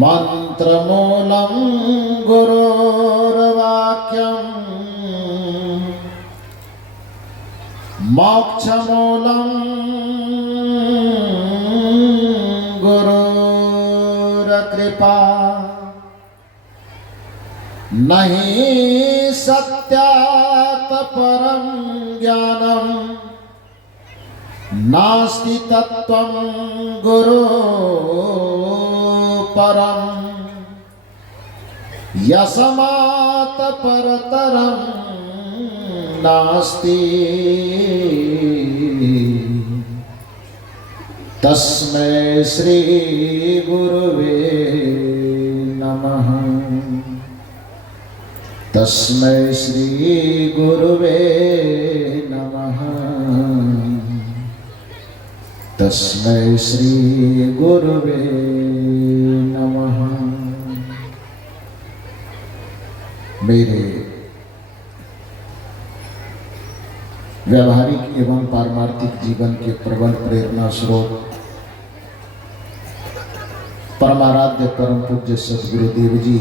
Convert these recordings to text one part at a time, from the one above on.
मंत्रमूलं गुरोर्वाक्यं मोक्षमूलं गुरुर्कृपा नहीं सत्यात् परं ज्ञानं नास्ति तत्त्वं गुरु परम यस्मात् परतरं नास्ति तस्मै श्री गुरुवे नमः। तस्मै श्री गुरुवे नमः। तस्मै श्री गुरुवे नमः। मेरे व्यावहारिक एवं पारमार्थिक जीवन के प्रबल प्रेरणा स्रोत परमाराध्य परम पूज्य सद्गुरुदेव जी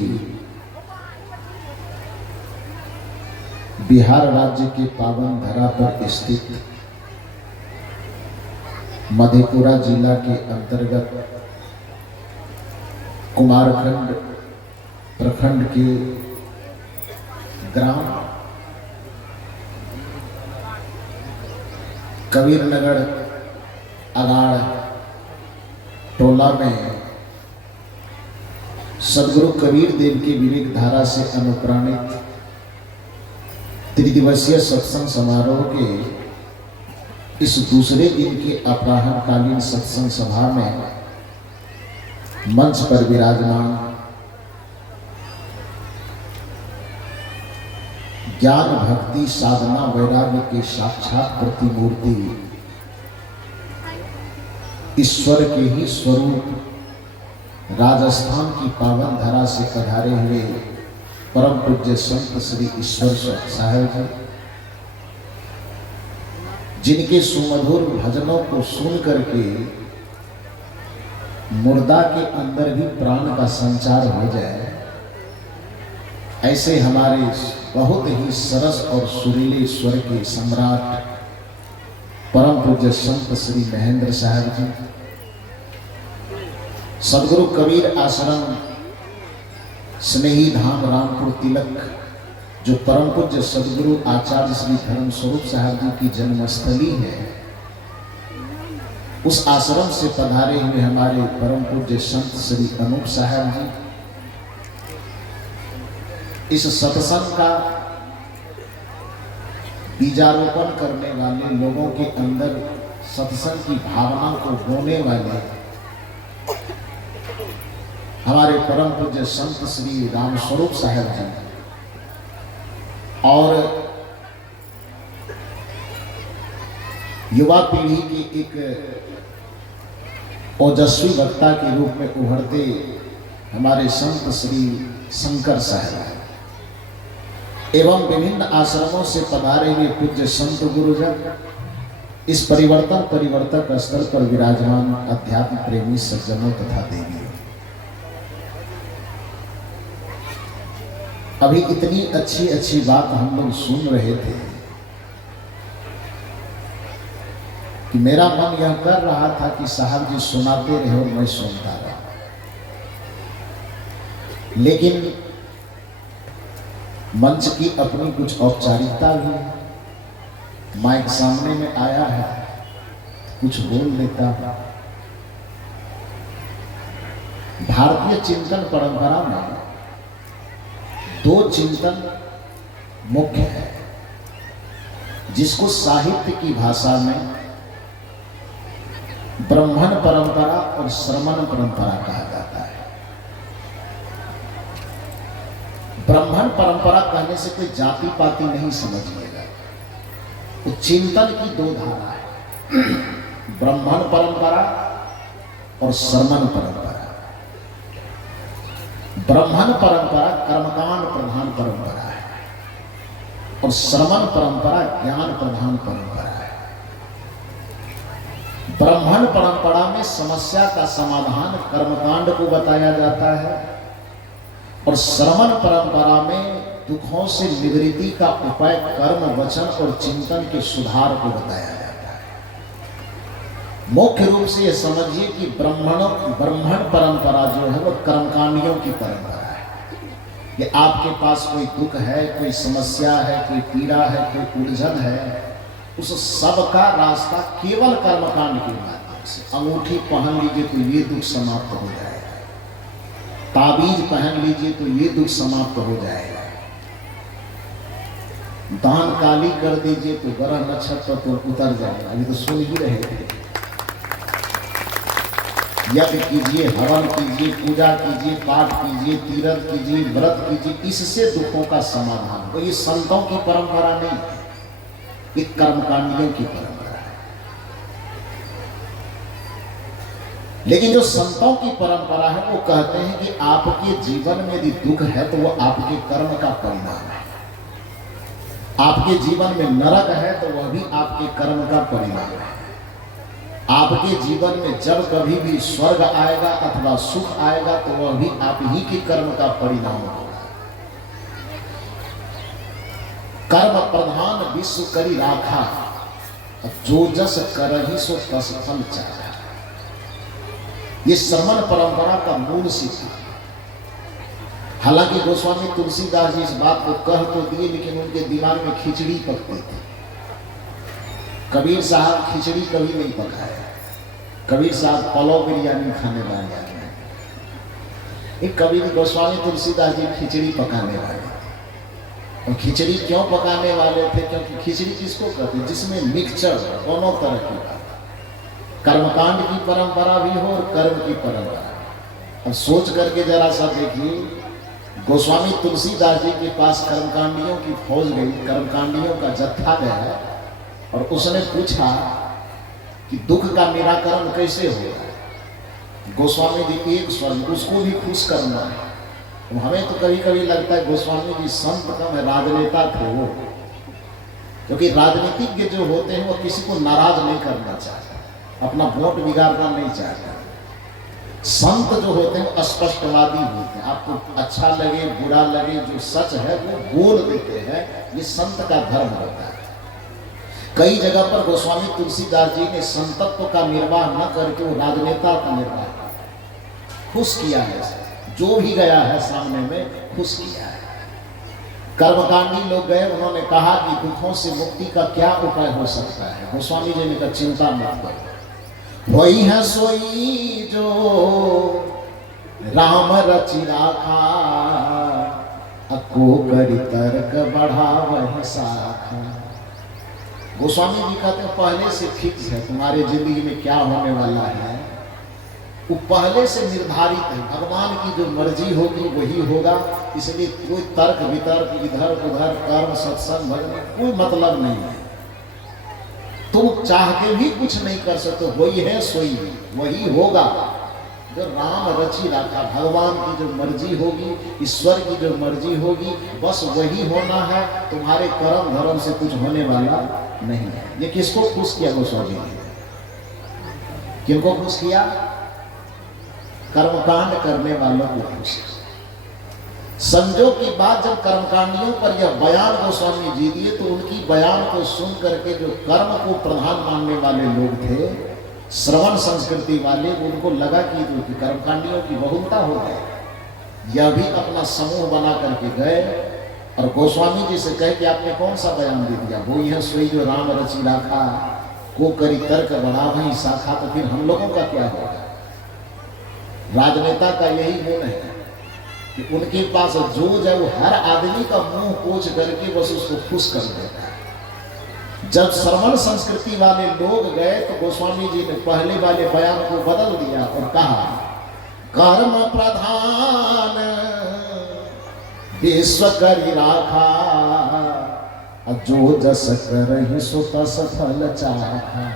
बिहार राज्य के पावन धरा पर स्थित मधेपुरा जिला के अंतर्गत कुमारखंड प्रखंड के ग्राम कबीरनगर अगाड़ टोला में सद्गुरु कबीर देव के विवेक धारा से अनुप्राणित त्रिदिवसीय सत्संग समारोह के इस दूसरे दिन के अपराह्नकालीन सत्संग सभा में मंच पर विराजमान ज्ञान भक्ति साधना वैराग्य के साक्षात प्रतिमूर्ति ईश्वर के ही स्वरूप राजस्थान की पावन धरा से पधारे हुए परम पूज्य संत श्री ईश्वर साहेब जी, जिनके सुमधुर भजनों को सुन करके मुर्दा के अंदर भी प्राण का संचार हो जाए, ऐसे हमारे बहुत ही सरस और सुरीले स्वर के सम्राट परम पूज्य संत श्री महेंद्र साहब जी, सद्गुरु कबीर आश्रम स्नेही धाम रामपुर तिलक, जो परम पूज्य सद्गुरु आचार्य श्री धर्म स्वरूप साहब जी की जन्मस्थली है, उस आश्रम से पधारे हुए हमारे परम पूज्य संत श्री अनूप साहब जी, इस सत्संग का बीजारोपण करने वाले, लोगों के अंदर सत्संग की भावना को बोने वाले हमारे परम पूज्य संत श्री राम स्वरूप साहब जी, और युवा पीढ़ी की एक ओजस्वी वक्ता के रूप में उभरते हमारे संत श्री शंकर साहब एवं विभिन्न आश्रमों से पधारे हुए पूज्य संत गुरुजन, इस परिवर्तक स्तर पर विराजमान अध्यात्म प्रेमी सज्जनों तथा देवियों, अभी इतनी अच्छी बात हम लोग सुन रहे थे कि मेरा मन यह कर रहा था कि साहब जी सुनाते रहे और मैं सुनता रहा, लेकिन मंच की अपनी कुछ औपचारिकता भी है। माइक सामने में आया है, कुछ बोल लेता। भारतीय चिंतन परंपरा में दो चिंतन मुख्य है, जिसको साहित्य की भाषा में ब्रह्मण परंपरा और श्रमण परंपरा कहा जाता है। ब्रह्मण परंपरा कहने से कोई जाति पाति नहीं समझिएगा, तो चिंतन की दो धारा है, ब्रह्मण परंपरा और श्रमण परंपरा। ब्रह्मण परंपरा कर्मकांड प्रधान परंपरा है और श्रमण परंपरा ज्ञान प्रधान परंपरा है। ब्राह्मण परंपरा में में समस्या का समाधान कर्मकांड को बताया जाता है और श्रवण परंपरा में दुखों से निवृत्ति का उपाय कर्म, वचन और चिंतन के सुधार को बताया जाता है। मुख्य रूप से यह समझिए कि ब्राह्मण परंपरा जो है वह कर्मकांडियों की परंपरा है। कि आपके पास कोई दुख है, कोई समस्या है, कोई पीड़ा है, कोई उलझन है, उस सब का रास्ता केवल कर्मकांड के माध्यम से। अंगूठी पहन लीजिए तो ये दुख समाप्त हो जाएगा, ताबीज पहन लीजिए तो ये दुख समाप्त हो जाएगा, दान काली कर दीजिए तो ग्रह नक्षत्र तो उतर जाएगा। ये तो सुन ही रहे थे। यज्ञ कीजिए, हवन कीजिए, पूजा कीजिए, पाठ कीजिए, तीर्थ कीजिए, व्रत कीजिए, इससे दुखों का समाधान हो। ये संतों की परंपरा नहीं है, ये कर्मकांडियों की परंपरा है। लेकिन जो संतों की परंपरा है वो कहते हैं कि आपके जीवन में यदि दुख है तो वो आपके कर्म का परिणाम है। आपके जीवन में नरक है तो वह भी आपके कर्म का परिणाम है। आपके जीवन में जब कभी भी स्वर्ग आएगा अथवा सुख आएगा तो वह भी आप ही के कर्म का परिणाम होगा। कर्म प्रधान विश्व करी राखा, जो जस करहि सो तस फल चाहा। ये श्रवण परंपरा का मूल सिद्धांत। हालांकि गोस्वामी तुलसीदास जी इस बात को कह तो दिए, लेकिन उनके दिमाग में खिचड़ी पकती थी। कबीर साहब खिचड़ी कभी नहीं पकाया। कबीर साहब पुलाव बिरयानी खाने वाले हैं। एक कबीर गोस्वामी तुलसीदास जी खिचड़ी पकाने वाले। और खिचड़ी क्यों पकाने वाले थे? क्योंकि खिचड़ी किसको कहते हैं? जिसमें मिक्सचर दोनों तरह की बात, कर्मकांड की परंपरा भी हो और कर्म की परंपरा। अब सोच करके जरा सा देखिए, गोस्वामी तुलसीदास जी के पास कर्मकांडियों की फौज गई, कर्मकांडियों का जत्था गया और उसने पूछा कि दुख का निराकरण कैसे होगा। गोस्वामी जी एक स्वर, उसको भी खुश करना है। तो हमें तो कभी कभी लगता है गोस्वामी जी संत कम राजनेता थे वो, क्योंकि राजनीतिज्ञ जो होते हैं वो किसी को नाराज नहीं करना चाहते, अपना वोट बिगाड़ना नहीं चाहते। संत जो होते हैं स्पष्टवादी होते हैं, आपको अच्छा लगे बुरा लगे जो सच है वो बोल देते हैं। ये संत का धर्म होता है। कई जगह पर गोस्वामी तुलसीदास जी ने संतत्व का निर्वाह न करके वो राजनेता का निर्वाह खुश किया है। जो भी गया है सामने में खुश किया है। कर्मकांडी लोग गए, उन्होंने कहा कि दुखों से मुक्ति का क्या उपाय हो सकता है। गोस्वामी जी ने कहा चिंता मत करो, वही है सोई जो राम रचि राखा, अको करि तर्क बढ़ावहि शाखा। गोस्वामी जी कहते हैं पहले से फिक्स है तुम्हारे जिंदगी में क्या होने वाला है, वो पहले से निर्धारित है। भगवान की जो मर्जी होगी वही होगा। इसलिए कोई तर्क वितर्क इधर उधर कर्म सत्संग भजन कोई मतलब नहीं है। तुम चाह के भी कुछ नहीं कर सकते, वही है सोई वही होगा जो राम रचि राखा। भगवान की जो मर्जी होगी, ईश्वर की जो मर्जी होगी, बस वही होना है। तुम्हारे कर्म धर्म से कुछ होने वाला नहीं है। ये किसको खुश किया गोस्वामी जी? किनको खुश किया? कर्मकांड करने वालों को खुश। संजोग की बात जब कर्मकांडियों पर यह बयान गोस्वामी जी दिए तो उनकी बयान को सुन करके जो कर्म को प्रधान मानने वाले लोग थे, श्रवण संस्कृति वाले, उनको लगा कि कर्मकांडियों की बहुलता हो गई। यह भी अपना समूह बना करके गए और गोस्वामी जी से कहे कि आपने कौन सा बयान दे दिया? वो यह सोई जो राम रचि राखा, को करी तर्क बढ़ावहि शाखा। तो फिर हम लोगों का क्या होगा? राजनेता का यही गुण है कि उनके पास जो है वो हर आदमी का मुंह पोछ करके बस उसको खुश कर देता है। जब श्रवण संस्कृति वाले लोग गए तो गोस्वामी जी ने पहले वाले बयान को बदल दिया और कहा कर्म प्रधान विश्व करि राखा, जो जस करहि सो तस फल चाहा।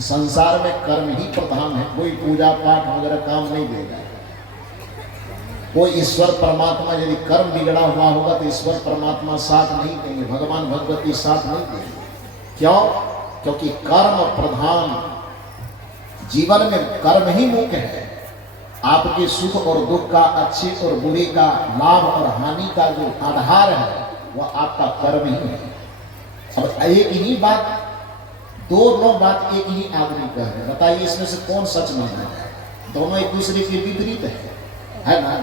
संसार में कर्म ही प्रधान है, कोई पूजा पाठ वगैरह काम नहीं देगा। कोई ईश्वर परमात्मा यदि कर्म बिगड़ा हुआ होगा तो ईश्वर परमात्मा साथ नहीं देंगे, भगवान भगवती साथ नहीं देंगे। क्यों? क्योंकि कर्म प्रधान जीवन में कर्म ही मुख्य है। आपके सुख और दुख का, अच्छे और बुरे का, लाभ और हानि का जो आधार है वह आपका कर्म ही है। अब एक ही बात, दोनों बात एक ही आदमी कह रहे हैं, बताइए इसमें से कौन सच मान रहा है? दोनों एक दूसरे के विपरीत है ना।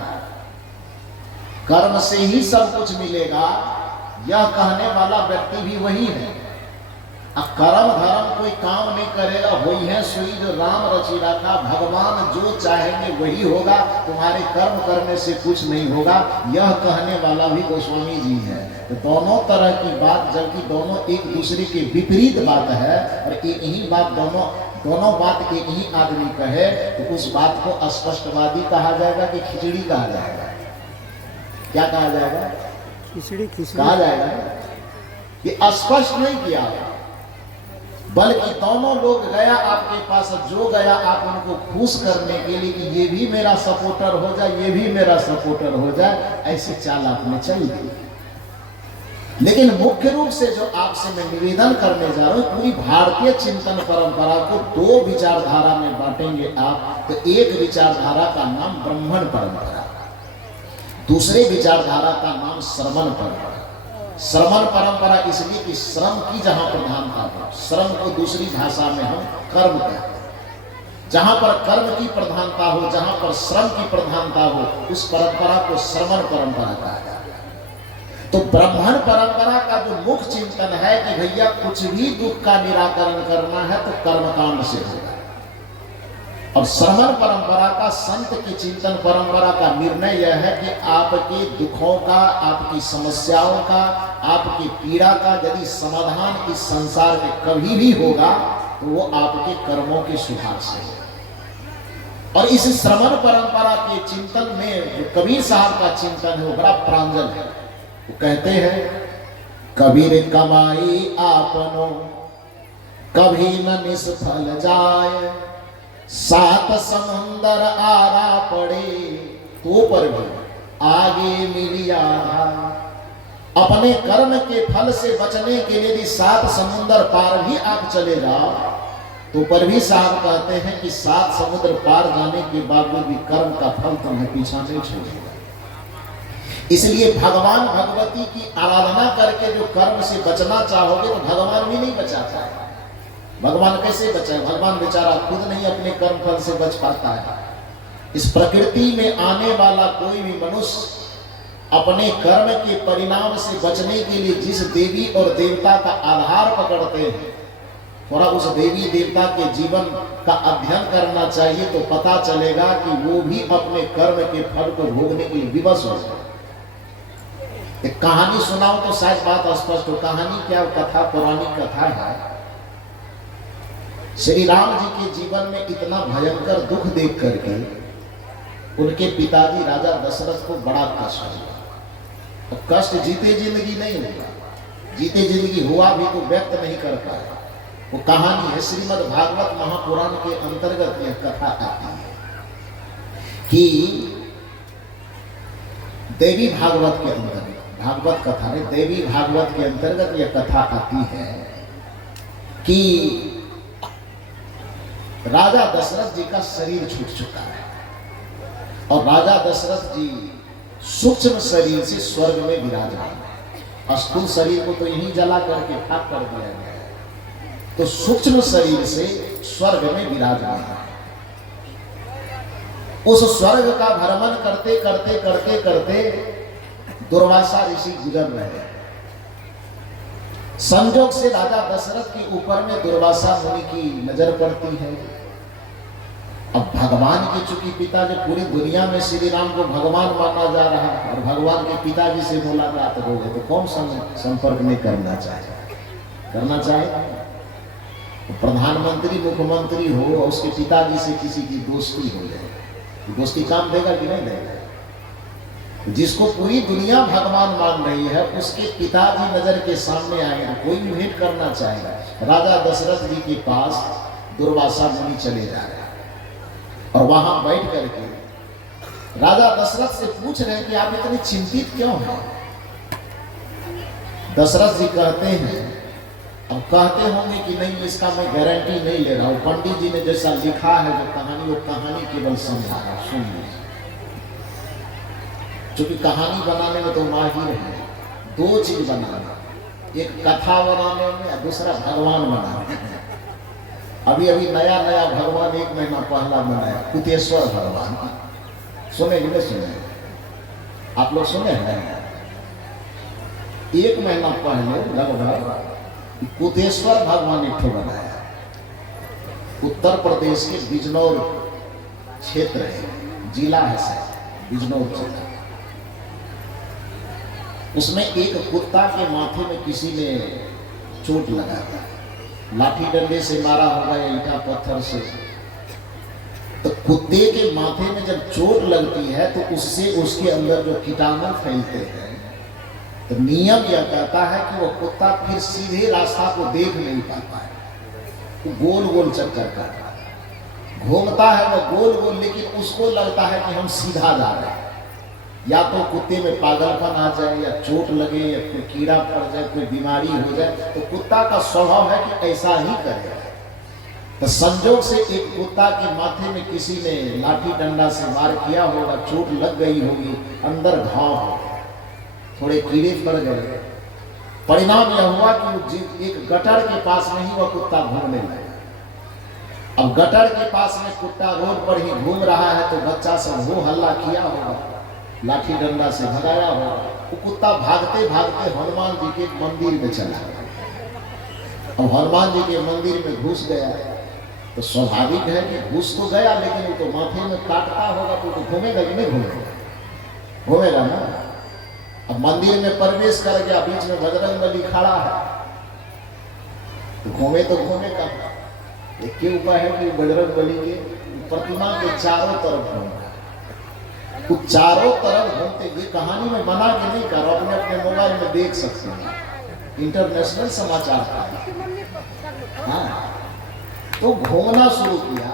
कर्म से ही सब कुछ मिलेगा, यह कहने वाला व्यक्ति भी वही है। अब कर्म धर्म कोई काम नहीं करेगा, वही है सोई जो राम रची रखा, भगवान जो चाहेंगे वही होगा, तुम्हारे कर्म करने से कुछ नहीं होगा, यह कहने वाला भी गोस्वामी जी है। तो दोनों तरह की बात, जबकि दोनों एक दूसरे के विपरीत बात है, और एक ही बात दोनों बात एक ही आदमी कहे, तो उस बात को स्पष्टवादी कहा जाएगा कि खिचड़ी कहा जाएगा? क्या कहा जाएगा? खिचड़ी कहा जाएगा। ये स्पष्ट नहीं किया, बल्कि दोनों लोग गया आपके पास, जो गया आप उनको खुश करने के लिए कि ये भी मेरा सपोर्टर हो जाए, ये भी मेरा सपोर्टर हो जाए, ऐसी चाल आपने चल दी। लेकिन मुख्य रूप से जो आपसे मैं निवेदन करने जा रहा हूं, पूरी भारतीय चिंतन परंपरा को दो विचारधारा में बांटेंगे आप। तो एक विचारधारा का नाम ब्राह्मण परंपरा, दूसरे विचारधारा का नाम श्रमण परंपरा। श्रमण परंपरा इसलिए कि श्रम की जहां प्रधानता हो, श्रम को दूसरी भाषा में हम कर्म कहते हैं। जहां पर कर्म की प्रधानता हो, जहां पर श्रम की प्रधानता हो, उस परंपरा को श्रमण परंपरा कहा जाता है। तो ब्राह्मण परंपरा का जो मुख्य चिंतन है कि भैया कुछ भी दुख का निराकरण करना है तो कर्मकांड से होगा। और श्रमण परंपरा का, संत की चिंतन परंपरा का निर्णय यह है कि आपके दुखों का, आपकी समस्याओं का, आपकी पीड़ा का यदि समाधान इस संसार में कभी भी होगा तो वो आपके कर्मों के सुधार से है। और इस श्रमण परंपरा के चिंतन में जो कबीर साहब का चिंतन है वो बड़ा प्रांजल है। वो कहते हैं, कबीर कमाई आपनो कभी न निष्फल जाए, सात समुंदर आरा पड़े तो पर भी आगे मिलिया। अपने कर्म के फल से बचने के लिए यदि सात समुंदर पार भी आप चले जाओ तो पर भी साहब कहते हैं कि सात समुद्र पार जाने के बावजूद भी कर्म का फल तुम्हें पीछा नहीं छोड़ेगा। इसलिए भगवान भगवती की आराधना करके जो कर्म से बचना चाहोगे तो भगवान भी नहीं बचाता है। भगवान कैसे बचाए? भगवान बेचारा खुद नहीं अपने कर्म फल से बच पाता है। इस प्रकृति में आने वाला कोई भी मनुष्य अपने कर्म के परिणाम से बचने के लिए जिस देवी और देवता का आधार पकड़ते हैं, थोड़ा उस देवी देवता के जीवन का अध्ययन करना चाहिए तो पता चलेगा कि वो भी अपने कर्म के फल को भोगने के लिए विवश हो जाए। एक कहानी सुनाऊं तो शायद बात स्पष्ट हो। कहानी क्या? कथा, पौराणिक कथा है। श्री राम जी के जीवन में इतना भयंकर दुख देख करके उनके पिताजी राजा दशरथ को बड़ा कष्ट हुआ। और कष्ट जीते जिंदगी नहीं हुआ, जीते जिंदगी हुआ भी तो व्यक्त नहीं कर पाया। वो कहानी है श्रीमद् भागवत महापुराण के अंतर्गत यह कथा आती है कि देवी भागवत के अंतर्गत, भागवत कथा नहीं, देवी भागवत के अंतर्गत यह कथा आती है कि राजा दशरथ जी का शरीर छूट चुका है और राजा दशरथ जी सूक्ष्म शरीर से स्वर्ग में विराजमान है। स्थूल शरीर को तो यहीं जला करके खाक कर दिया गया है, तो सूक्ष्म शरीर से स्वर्ग में विराजमान है। उस स्वर्ग का भ्रमण करते करते करते करते दुर्वासा ऋषि गुजर रहे हैं। संजोग से राजा दशरथ के ऊपर में दुर्वासा मुनि की नजर पड़ती है। अब भगवान के चूंकि पिताजी पूरी दुनिया में श्री राम को भगवान माना जा रहा है और भगवान के पिताजी से मुलाकात हो गई तो कौन संपर्क नहीं करना चाहे? करना चाहे तो प्रधानमंत्री मुख्यमंत्री हो और उसके पिताजी से किसी की दोस्ती हो जाए, दोस्ती काम देगा कि नहीं देगा? जिसको पूरी दुनिया भगवान मान रही है उसके पिताजी नजर के सामने आए तो कोई भी भेंट करना चाहेगा। राजा दशरथ जी के पास दुर्वासा मुनि चले जा रहे हैं और वहां बैठ करके राजा दशरथ से पूछ रहे हैं कि आप इतने चिंतित क्यों हैं? दशरथ जी कहते हैं, अब कहते होंगे कि नहीं, इसका मैं गारंटी नहीं ले रहा हूं, पंडित जी ने जैसा लिखा है जो कहानी, वो कहानी केवल समझा रहा, सुन लीजिए। चूंकि कहानी बनाने में तो माहिर है, दो चीज बनाना, एक कथा बनाने में और दूसरा भगवान बनाने में। अभी अभी नया नया भगवान 1 महीना पहला बनाया, कुतेश्वर भगवान। सुने कि नहीं सुने? आप लोग सुने हैं? 1 महीना पहले लगभग कुतेश्वर भगवान एक बनाया। उत्तर प्रदेश के बिजनौर क्षेत्र है, जिला है शायद बिजनौर जिला। उसमें एक कुत्ता के माथे में किसी ने चोट लगा था, लाठी डंडे से मारा होगा या ईंटा पत्थर से। तो कुत्ते के माथे में जब चोट लगती है तो उससे उसके अंदर जो कीटाणु फैलते हैं, तो नियम यह कहता है कि वो कुत्ता फिर सीधे रास्ता को देख नहीं पाता है, वो गोल गोल चक्कर काटता है, घूमता है वो गोल गोल, लेकिन उसको लगता है कि हम सीधा जा रहे हैं। या तो कुत्ते में पागलपन आ जाए, या चोट लगे, या कोई कीड़ा पड़ जाए, कोई बीमारी हो जाए, तो कुत्ता का स्वभाव है कि ऐसा ही करेगा। तो संजोग से एक कुत्ता के माथे में किसी ने लाठी डंडा से वार किया होगा, चोट लग गई होगी, अंदर घाव हो गया, थोड़े कीड़े पड़ गए। परिणाम यह हुआ कि एक गटर के पास में ही वह कुत्ता घूमने लगा। अब गटर के पास में कुत्ता रोड पर ही घूम रहा है, तो बच्चा सब हो हल्ला किया होगा, लाठी डंडा से भगाया होगा। वो कुत्ता भागते भागते हनुमान जी के मंदिर में चला गया। अब हनुमान जी के मंदिर में घुस गया, तो स्वाभाविक है कि घुस तो गया, लेकिन वो तो माथे में काटता होगा, तो घूमेगा कि नहीं घूमेगा? घूमेगा ना। अब मंदिर में प्रवेश कर गया, बीच में बजरंगबली खड़ा है, तो घूमे तो घूमे का एक के उपाय है कि बजरंगबली के प्रतिमा के चारों तरफ घूमे। तो चारों तरफ घूमते, ये कहानी में बना के नहीं कर, अपने अपने मोबाइल में देख सकते हैं, इंटरनेशनल समाचार था। हाँ, तो घूमना शुरू किया।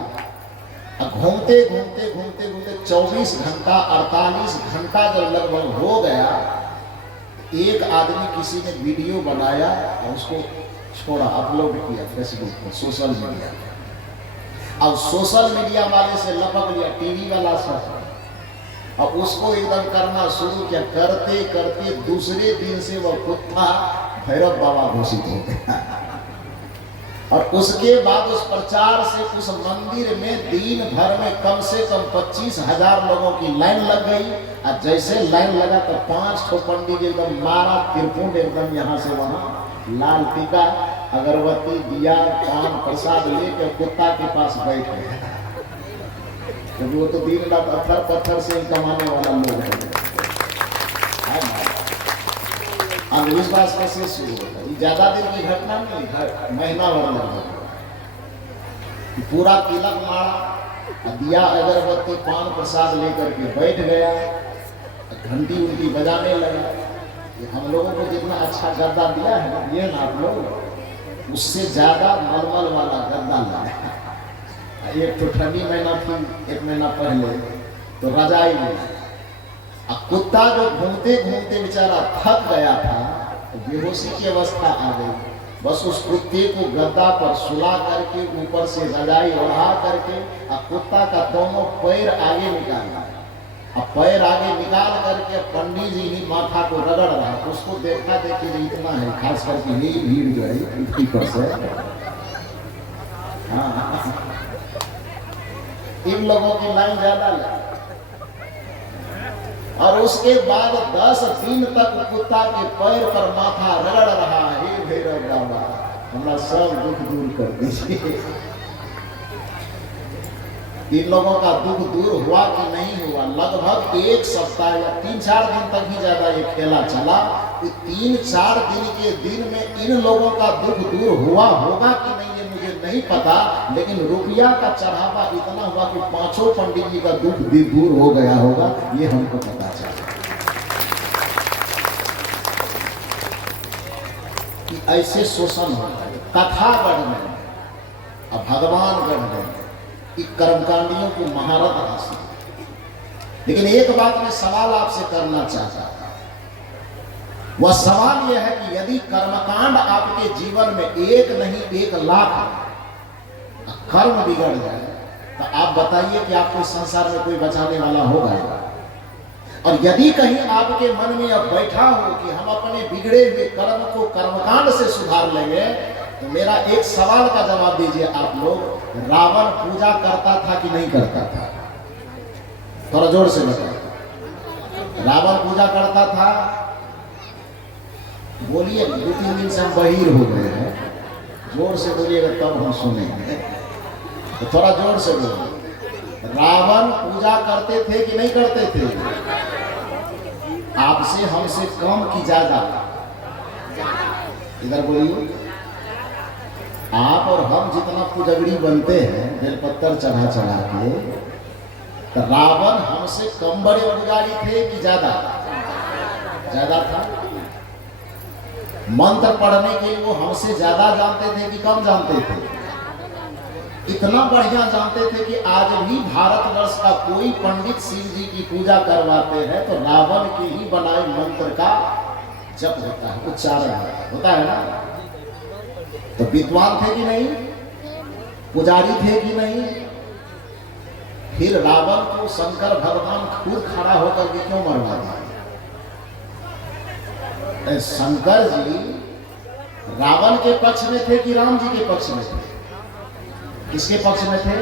घूमते घूमते घूमते घूमते 24 घंटा 48 घंटा जब लगभग हो गया, एक आदमी किसी ने वीडियो बनाया और उसको छोड़ा, अपलोड किया फेसबुक पर, सोशल मीडिया पर। अब सोशल मीडिया वाले से लपक लिया टीवी वाला सब, अब उसको एकदम करना शुरू किया। करते करते दूसरे दिन से वह कुत्ता भैरव बाबा घोषित हो गया। और उसके बाद उस प्रचार से उस मंदिर में दिन भर में कम से कम 25,000 लोगों की लाइन लग गई। और जैसे लाइन लगा तो 5 पंडित एकदम मारा त्रिपुंड, एकदम यहाँ से वहाँ लाल टीका अगरबत्ती दिया पान प्रसाद लेके कुत्ता के पास बैठ गए, क्योंकि वो तो दिन रात अथर पत्थर से कमाने वाला लोग है। अंधविश्वास कैसे शुरू होता है? ज्यादा दिन की घटना नहीं, महीना भर लगभग पूरा तिलक मारा, दिया अगरबत्ती पान प्रसाद लेकर के बैठ गया, घंटी उंटी बजाने लगा। ये हम लोगों को जितना अच्छा गद्दा दिया है ये ना आप लोग, उससे ज्यादा मलमल वाला गद्दा लाया। एक तो ठंडी महीना थी, 1 महीना पहले तो रजाई मिला। अब कुत्ता जो घूमते घूमते बेचारा थक गया था, तो बेहोशी की अवस्था आ गई। बस उस कुत्ते को गद्दा पर सुला करके ऊपर से रजाई ओढ़ा करके अब कुत्ता का दोनों पैर आगे निकाला। अब पैर आगे निकाल करके पंडित जी ही माथा को रगड़ रहा। उसको देखा देखिए इतना है, खास करके यही भीड़ जो है इतनी पर से। हाँ, इन लोगों की लाइन ज्यादा लगी। और उसके बाद 10 दिन तक कुत्ता के पैर पर माथा रगड़ रहा, हे भैरव बाबा हमारा सब दुख दूर कर दीजिए। इन लोगों का दुख दूर हुआ कि नहीं हुआ? लगभग 1 सप्ताह या 3-4 दिन तक ही ज्यादा ये खेला चला। 3-4 दिन के दिन में इन लोगों का दुख दूर हुआ होगा कि नहीं ये मुझे नहीं पता, लेकिन रुपया का चढ़ावा इतना हुआ कि 5 पंडित जी का दुख भी दूर हो गया होगा, ये हमको पता चला। कि ऐसे शोषण होता है, कथा बढ़ने अब भगवान बढ़ने कि कर्मकांडियों को महारत हासिल। लेकिन एक बात मैं सवाल आपसे करना चाहता था, वह सवाल यह है कि यदि कर्मकांड आपके जीवन में एक नहीं 1,00,000 कर्म बिगड़ जाए तो आप बताइए कि आपको संसार में कोई बचाने वाला होगा? और यदि कहीं आपके मन में अब बैठा हो कि हम अपने बिगड़े हुए कर्म को कर्मकांड से सुधार लेंगे, तो मेरा एक सवाल का जवाब दीजिए आप लोग, रावण पूजा करता था कि नहीं करता था? थोड़ा जोर से बताइए। रावण पूजा करता था? बोलिए, 2-3 दिन से हम बहिर हो गए हैं, जोर से बोलिएगा तब हम सुनेंगे। तो थोड़ा जोर से बोलिए। रावण पूजा करते थे कि नहीं करते थे? आपसे हमसे कम की ज्यादा? इधर बोलिए। आप और हम जितना पुजगड़ी बनते हैं बेलपत्तर चढ़ा चढ़ा के, तो रावण हमसे कम बड़े पुजारी थे कि ज्यादा? ज्यादा था। मंत्र पढ़ने के लिए वो हमसे ज्यादा जानते थे कि कम जानते थे? इतना बढ़िया जानते थे कि आज भी भारतवर्ष का कोई पंडित शिव जी की पूजा करवाते हैं तो रावण के ही बनाए मंत्र का जप होता है, उच्चारण होता है ना। तो विद्वान थे कि नहीं? पुजारी थे कि नहीं? फिर रावण को शंकर भगवान खुद खड़ा होकर के क्यों मरवा दिया? शंकर जी रावण के पक्ष में थे कि राम जी के पक्ष में थे? किसके पक्ष में थे?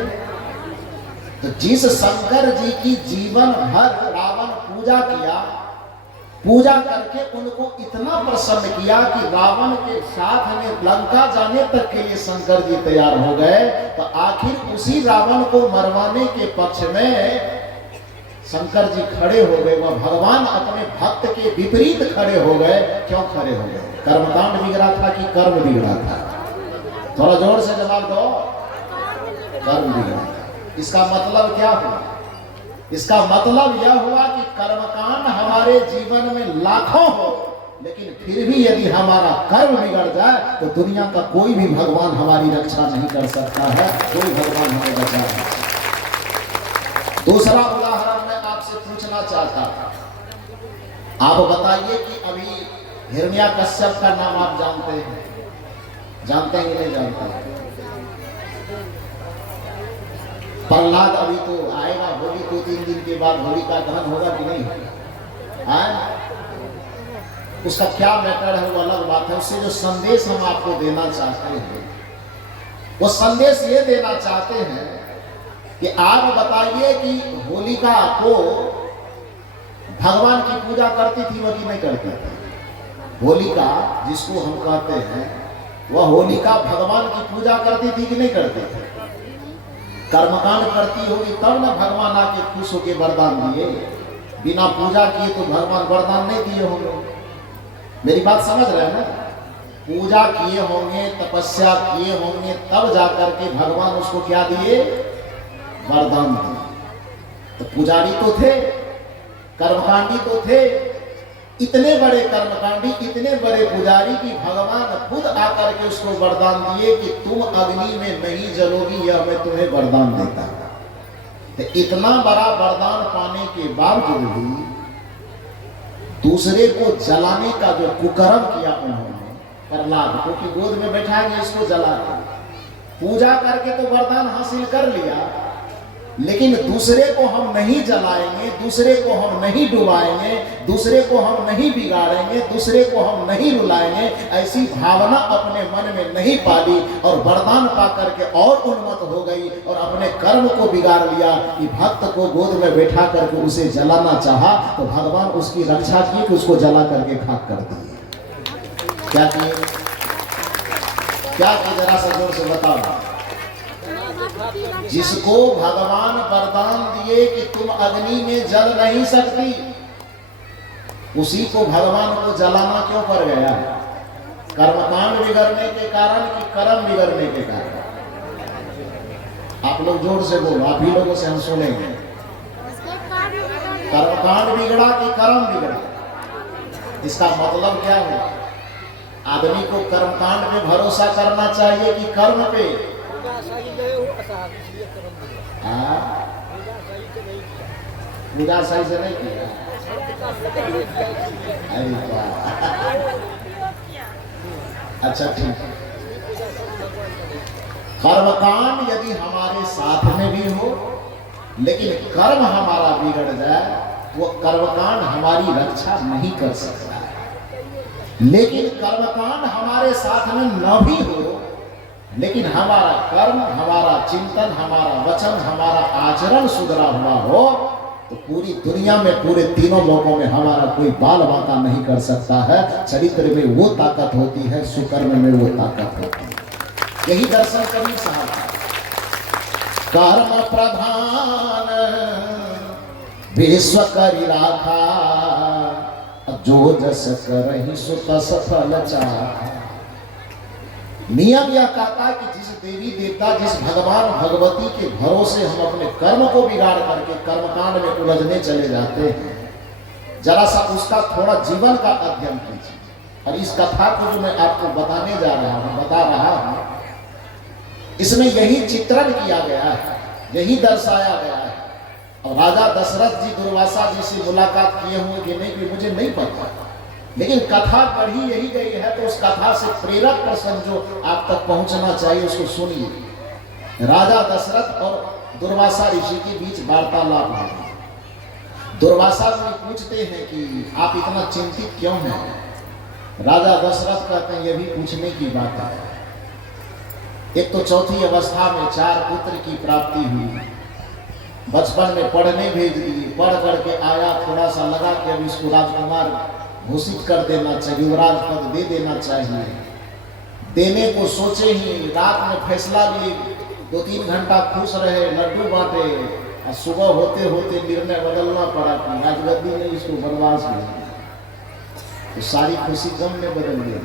तो जिस शंकर जी की जीवन भर रावण पूजा किया, पूजा करके उनको इतना प्रसन्न किया कि रावण के साथ में लंका जाने तक के लिए शंकर जी तैयार हो गए, तो आखिर उसी रावण को मरवाने के पक्ष में शंकर जी खड़े हो गए। वह भगवान अपने भक्त के विपरीत खड़े हो गए। क्यों खड़े हो गए? कर्मकांड बिगड़ा था कि कर्म बिगड़ा था? थोड़ा जोर से जवाब दो। कर्म बिगड़ा। इसका मतलब क्या हुआ? इसका मतलब यह हुआ कि कर्मकांड हमारे जीवन में लाखों हो, लेकिन फिर भी यदि हमारा कर्म बिगड़ जाए तो दुनिया का कोई भी भगवान हमारी रक्षा नहीं कर सकता है, कोई भगवान हमें बचा नहीं सकता। दूसरा उदाहरण मैं आपसे पूछना चाहता था। आप बताइए कि अभी हिरण्याकश्यप का नाम आप जानते हैं? जानते हैं कि नहीं जानते? प्रहलाद अभी तो आएगा, होली 2-3 दिन के बाद होली का दहन होगा कि नहीं होगा? उसका क्या मैटर है वो अलग बात है। उससे जो संदेश हम आपको देना चाहते हैं, वो संदेश ये देना चाहते हैं कि आप बताइए कि होलिका को भगवान की पूजा करती थी वो कि नहीं करती थी? होलिका जिसको हम कहते हैं, वह होलिका भगवान की पूजा करती थी कि नहीं करती थी? कर्मकांड करती होगी तब ना भगवान आके खुश होकर वरदान दिए। बिना पूजा किए तो भगवान वरदान नहीं दिए होंगे। मेरी बात समझ रहे हैं ना? पूजा किए होंगे, तपस्या किए होंगे, तब जाकर के भगवान उसको क्या दिए? वरदान दिए। तो पुजारी तो थे, कर्मकांडी तो थे, इतने बड़े कर्मकांडी, इतने बड़े पुजारी की भगवान खुद आकर के उसको वरदान दिए कि तुम अग्नि में नहीं जलोगी, यह मैं तुम्हें वरदान देता। तो इतना बड़ा वरदान पाने के बावजूद भी दूसरे को जलाने का जो कुकर्म किया उन्होंने, प्रहलाद को कि गोद में बैठाएंगे इसको जला दे। पूजा करके तो वरदान हासिल कर लिया, लेकिन दूसरे को हम नहीं जलाएंगे, दूसरे को हम नहीं डुबाएंगे, दूसरे को हम नहीं बिगाड़ेंगे, दूसरे को हम नहीं रुलाएंगे, ऐसी भावना अपने मन में नहीं पाली और वरदान पा करके और उन्मत्त हो गई और अपने कर्म को बिगाड़ लिया कि भक्त को गोद में बैठा करके उसे जलाना चाहा तो भगवान उसकी रक्षा की कि उसको जला करके खाक कर दिए। क्या किए? क्या किए? जरा सा जोर से बताओ। जिसको भगवान वरदान दिए कि तुम अग्नि में जल नहीं सकती, उसी को भगवान को जलाना क्यों पड़ गया? कर्मकांड बिगड़ने के कारण कि कर्म बिगड़ने के कारण? आप लोग जोर से बोलो, आप ही लोगों से हम सुनेंगे। कर्मकांड बिगड़ा कि कर्म बिगड़ा? इसका मतलब क्या हुआ? आदमी को कर्मकांड में भरोसा करना चाहिए कि कर्म पे? पूजा सही से नहीं किया। अरे वाह, अच्छा ठीक है। कर्मकांड यदि हमारे साथ में भी हो, लेकिन कर्म हमारा बिगड़ जाए, वो कर्मकांड हमारी रक्षा नहीं कर सकता है। लेकिन कर्मकांड हमारे साथ में न भी हो, लेकिन हमारा कर्म, हमारा चिंतन, हमारा वचन, हमारा आचरण सुधरा हुआ हो, तो पूरी दुनिया में, पूरे तीनों लोकों में हमारा कोई बाल बांका नहीं कर सकता है। चरित्र में वो ताकत होती है, सुकर्म में वो ताकत होती है। यही दर्शन कबीर साहब का। कर्म प्रधान विश्व करि राखा, जो जस करहि सो तस फल चाहा। नियम यह कहता है कि जिस देवी देवता, जिस भगवान भगवती के भरोसे हम अपने कर्म को बिगाड़ करके कर्मकांड में उलझने चले जाते हैं, जरा सा उसका थोड़ा जीवन का अध्ययन कीजिए। और इस कथा को जो मैं आपको बताने जा रहा हूँ, बता रहा हूँ, इसमें यही चित्रण किया गया है, यही दर्शाया गया है। और राजा दशरथ जी दुर्वासा जी से मुलाकात किए होंगे कि नहीं, कि मुझे नहीं पता, लेकिन कथा पढ़ी यही गई है, तो उस कथा से प्रेरक प्रसंग जो आप तक पहुंचना चाहिए उसको सुनिए। राजा दशरथ और दुर्वासा ऋषि के बीच वार्तालाप हुआ। दुर्वासा जी पूछते हैं कि आप इतना चिंतित क्यों हैं? राजा दशरथ कहते हैं, यह भी पूछने की बात है। एक तो चौथी अवस्था में 4 पुत्र की प्राप्ति हुई, बचपन में पढ़ने भेज दिए, पढ़ करके आया, थोड़ा सा लगा कि अब इसको राजकुमार घोषित कर देना चाहिए, युवराज पद दे देना चाहिए। देने को सोचे ही रात में फैसला लिए, 2-3 घंटा खुश रहे, लड्डू बांटे, और सुबह होते होते निर्णय बदलना पड़ा कि राजगद्दी ने इसको बनवास दिया। तो सारी खुशी गम में बदल गई,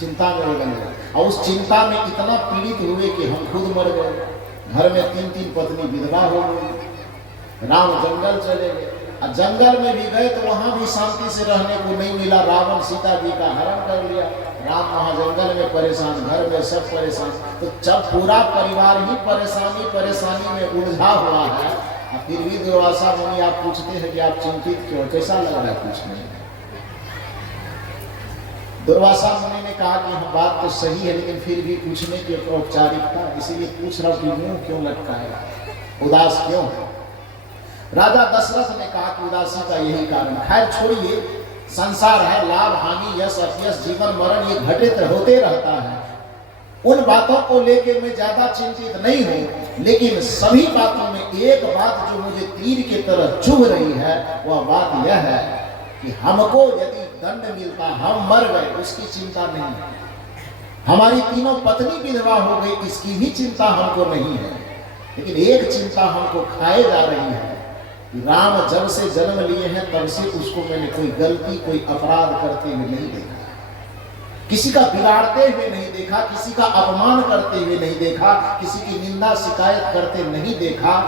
चिंता में बदल गई। और उस चिंता में इतना पीड़ित हुए कि हम खुद मर गए। घर में 3-3 पत्नी विधवा हो गई। राम जंगल चले गए, और जंगल में भी गए तो वहां भी शांति से रहने को नहीं मिला। रावण सीता जी का हरण कर लिया। राम वहां जंगल में परेशान, घर में सब परेशान। तो जब पूरा परिवार ही परेशानी में उलझा हुआ है, और फिर भी दुर्वासा मुनि आप पूछते हैं कि आप चिंतित क्यों? कैसा लग रहा है पूछने में? दुर्वासा मुनि ने कहा कि हाँ, बात तो सही है, लेकिन फिर भी पूछने की औपचारिकता, इसीलिए पूछ रहा हूं कि मुंह क्यों लटका है, उदास क्यों है? राजा दशरथ ने कहा कि उदासी का यही कारण। खैर छोड़िए, संसार है, लाभ हानि, यश अपयश, जीवन मरण, ये घटित होते रहता है। उन बातों को लेकर मैं ज्यादा चिंतित नहीं हूं, लेकिन सभी बातों में एक बात जो मुझे तीर की तरह चुभ रही है, वह बात यह है कि हमको यदि दंड मिलता, हम मर गए, उसकी चिंता नहीं है। हमारी तीनों पत्नी विधवा हो गई, इसकी भी चिंता हमको नहीं है। लेकिन एक चिंता हमको खाए जा रही है, राम जब से जन्म लिए हैं तब से उसको मैंने कोई गलती, कोई अपराध करते हुए नहीं देखा, किसी का बिगाड़ते हुए नहीं देखा, किसी का अपमान करते हुए नहीं देखा, किसी की निंदा शिकायत करते नहीं देखा।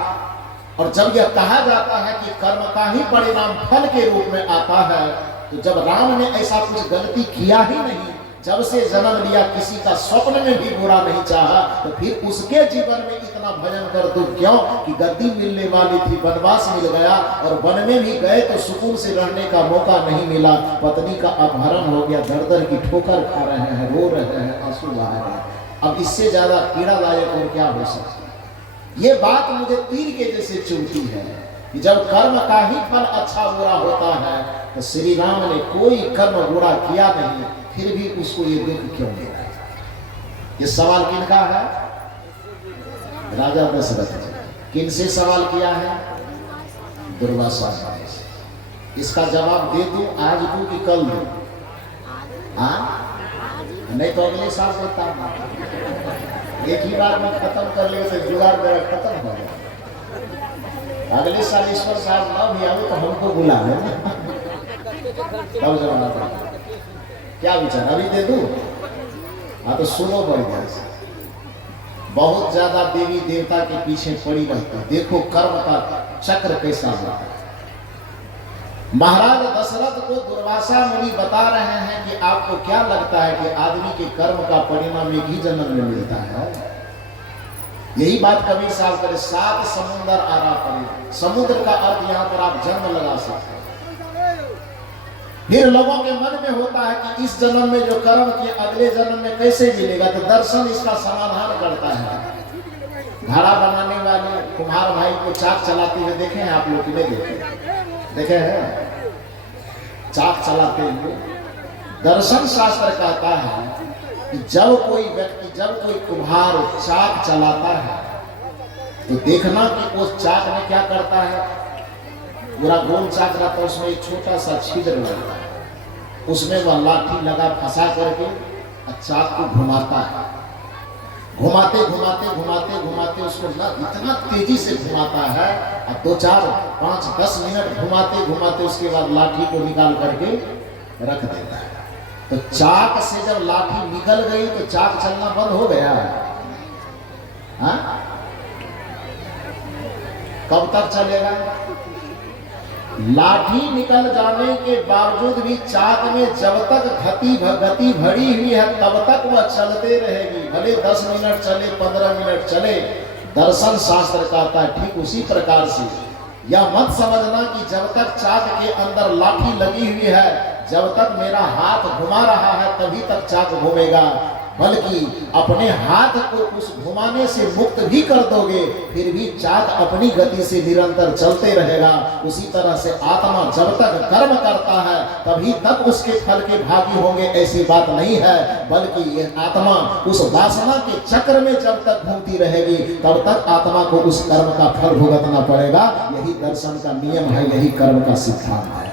और जब यह कहा जाता है कि कर्म का ही परिणाम फल के रूप में आता है, तो जब राम ने ऐसा कुछ गलती किया ही नहीं, जब से जन्म लिया किसी का स्वप्न में भी बुरा नहीं चाहा, तो फिर उसके जीवन में इतना भयंकर दुख क्यों कि गद्दी मिलने वाली थी, वनवास मिल गया, और वन में भी गए तो सुकून से रहने का मौका नहीं मिला, पत्नी का अपहरण हो गया, दर दर की ठोकर खा रहे हैं, रो रहे हैं, आंसू बहा रहे हैं। अब इससे ज्यादा पीड़ादायक और क्या हो सकता है? ये बात मुझे तीर के जैसे चुभती है कि जब कर्म का ही फल अच्छा बुरा होता है, तो श्री राम ने कोई कर्म बुरा किया नहीं, फिर भी उसको ये दुख क्यों मिला? ये सवाल किनका है? राजा दशरथ जी। किनसे सवाल किया है? दुर्वासा जी। इसका जवाब दे दूं, आज दूं कि कल दूं? नहीं तो अगले साल देता हूं। एक ही बार में खत्म कर ले तो जुगाड़ मेरा खत्म हो गया। अगले साल ईश्वर साहब ना भी आवे तो हमको बुला लेना, तब जवाब। क्या विचार? अभी दे दूं? हाँ तो सुनो बढ़िया से। बहुत ज्यादा देवी देवता के पीछे पड़ी रहती है, देखो कर्म का चक्र कैसा होता है। महाराज दशरथ को दुर्वासा मुनि बता रहे हैं कि आपको क्या लगता है कि आदमी के कर्म का परिणाम एक ही जन्म में मिलता है? यही बात कबीर साहब करे, सात समुंदर आरा पड़े। समुद्र का अर्थ यहाँ पर आप जन्म लगा सकते हैं। फिर लोगों के मन में होता है कि इस जन्म में जो कर्म किए अगले जन्म में कैसे मिलेगा, तो दर्शन इसका समाधान करता है। घड़ा बनाने वाले कुम्हार भाई को चाक चलाते हुए देखे हैं आप लोग? नहीं देखे हैं चाक चलाते हुए? दर्शन शास्त्र कहता है कि जब कोई व्यक्ति, जब कोई कुम्हार चाक चलाता है तो देखना कि उस चाक में क्या करता है। पूरा गोल चाक रहता है, उसमें एक छोटा सा छिद्र लगता है, उसमें वह लाठी लगा फंसा करके चाक को घुमाता है। घुमाते घुमाते घुमाते घुमाते उसको ना इतना तेजी से घुमाता है, और 2, 4, 5, 10 मिनट घुमाते घुमाते उसके बाद लाठी को निकाल करके रख देता है। तो चाक से जब लाठी निकल गई तो चाक चलना बंद हो गया। हाँ? कब तक चलेगा? लाठी निकल जाने के बावजूद भी चाक में जब तक गति भरी हुई है तब तक वह चलते रहेगी, भले 10 मिनट चले, 15 मिनट चले। दर्शन शास्त्र कहता है ठीक उसी प्रकार से यह मत समझना कि जब तक चाक के अंदर लाठी लगी हुई है, जब तक मेरा हाथ घुमा रहा है तभी तक चाक घूमेगा, बल्कि अपने हाथ को उस घुमाने से मुक्त भी कर दोगे फिर भी चाक अपनी गति से निरंतर चलते रहेगा। उसी तरह से आत्मा जब तक कर्म करता है तभी तक उसके फल के भागी होंगे, ऐसी बात नहीं है, बल्कि यह आत्मा उस वासना के चक्र में जब तक घूमती रहेगी तब तक आत्मा को उस कर्म का फल भुगतना पड़ेगा। यही दर्शन का नियम है, यही कर्म का सिद्धांत है।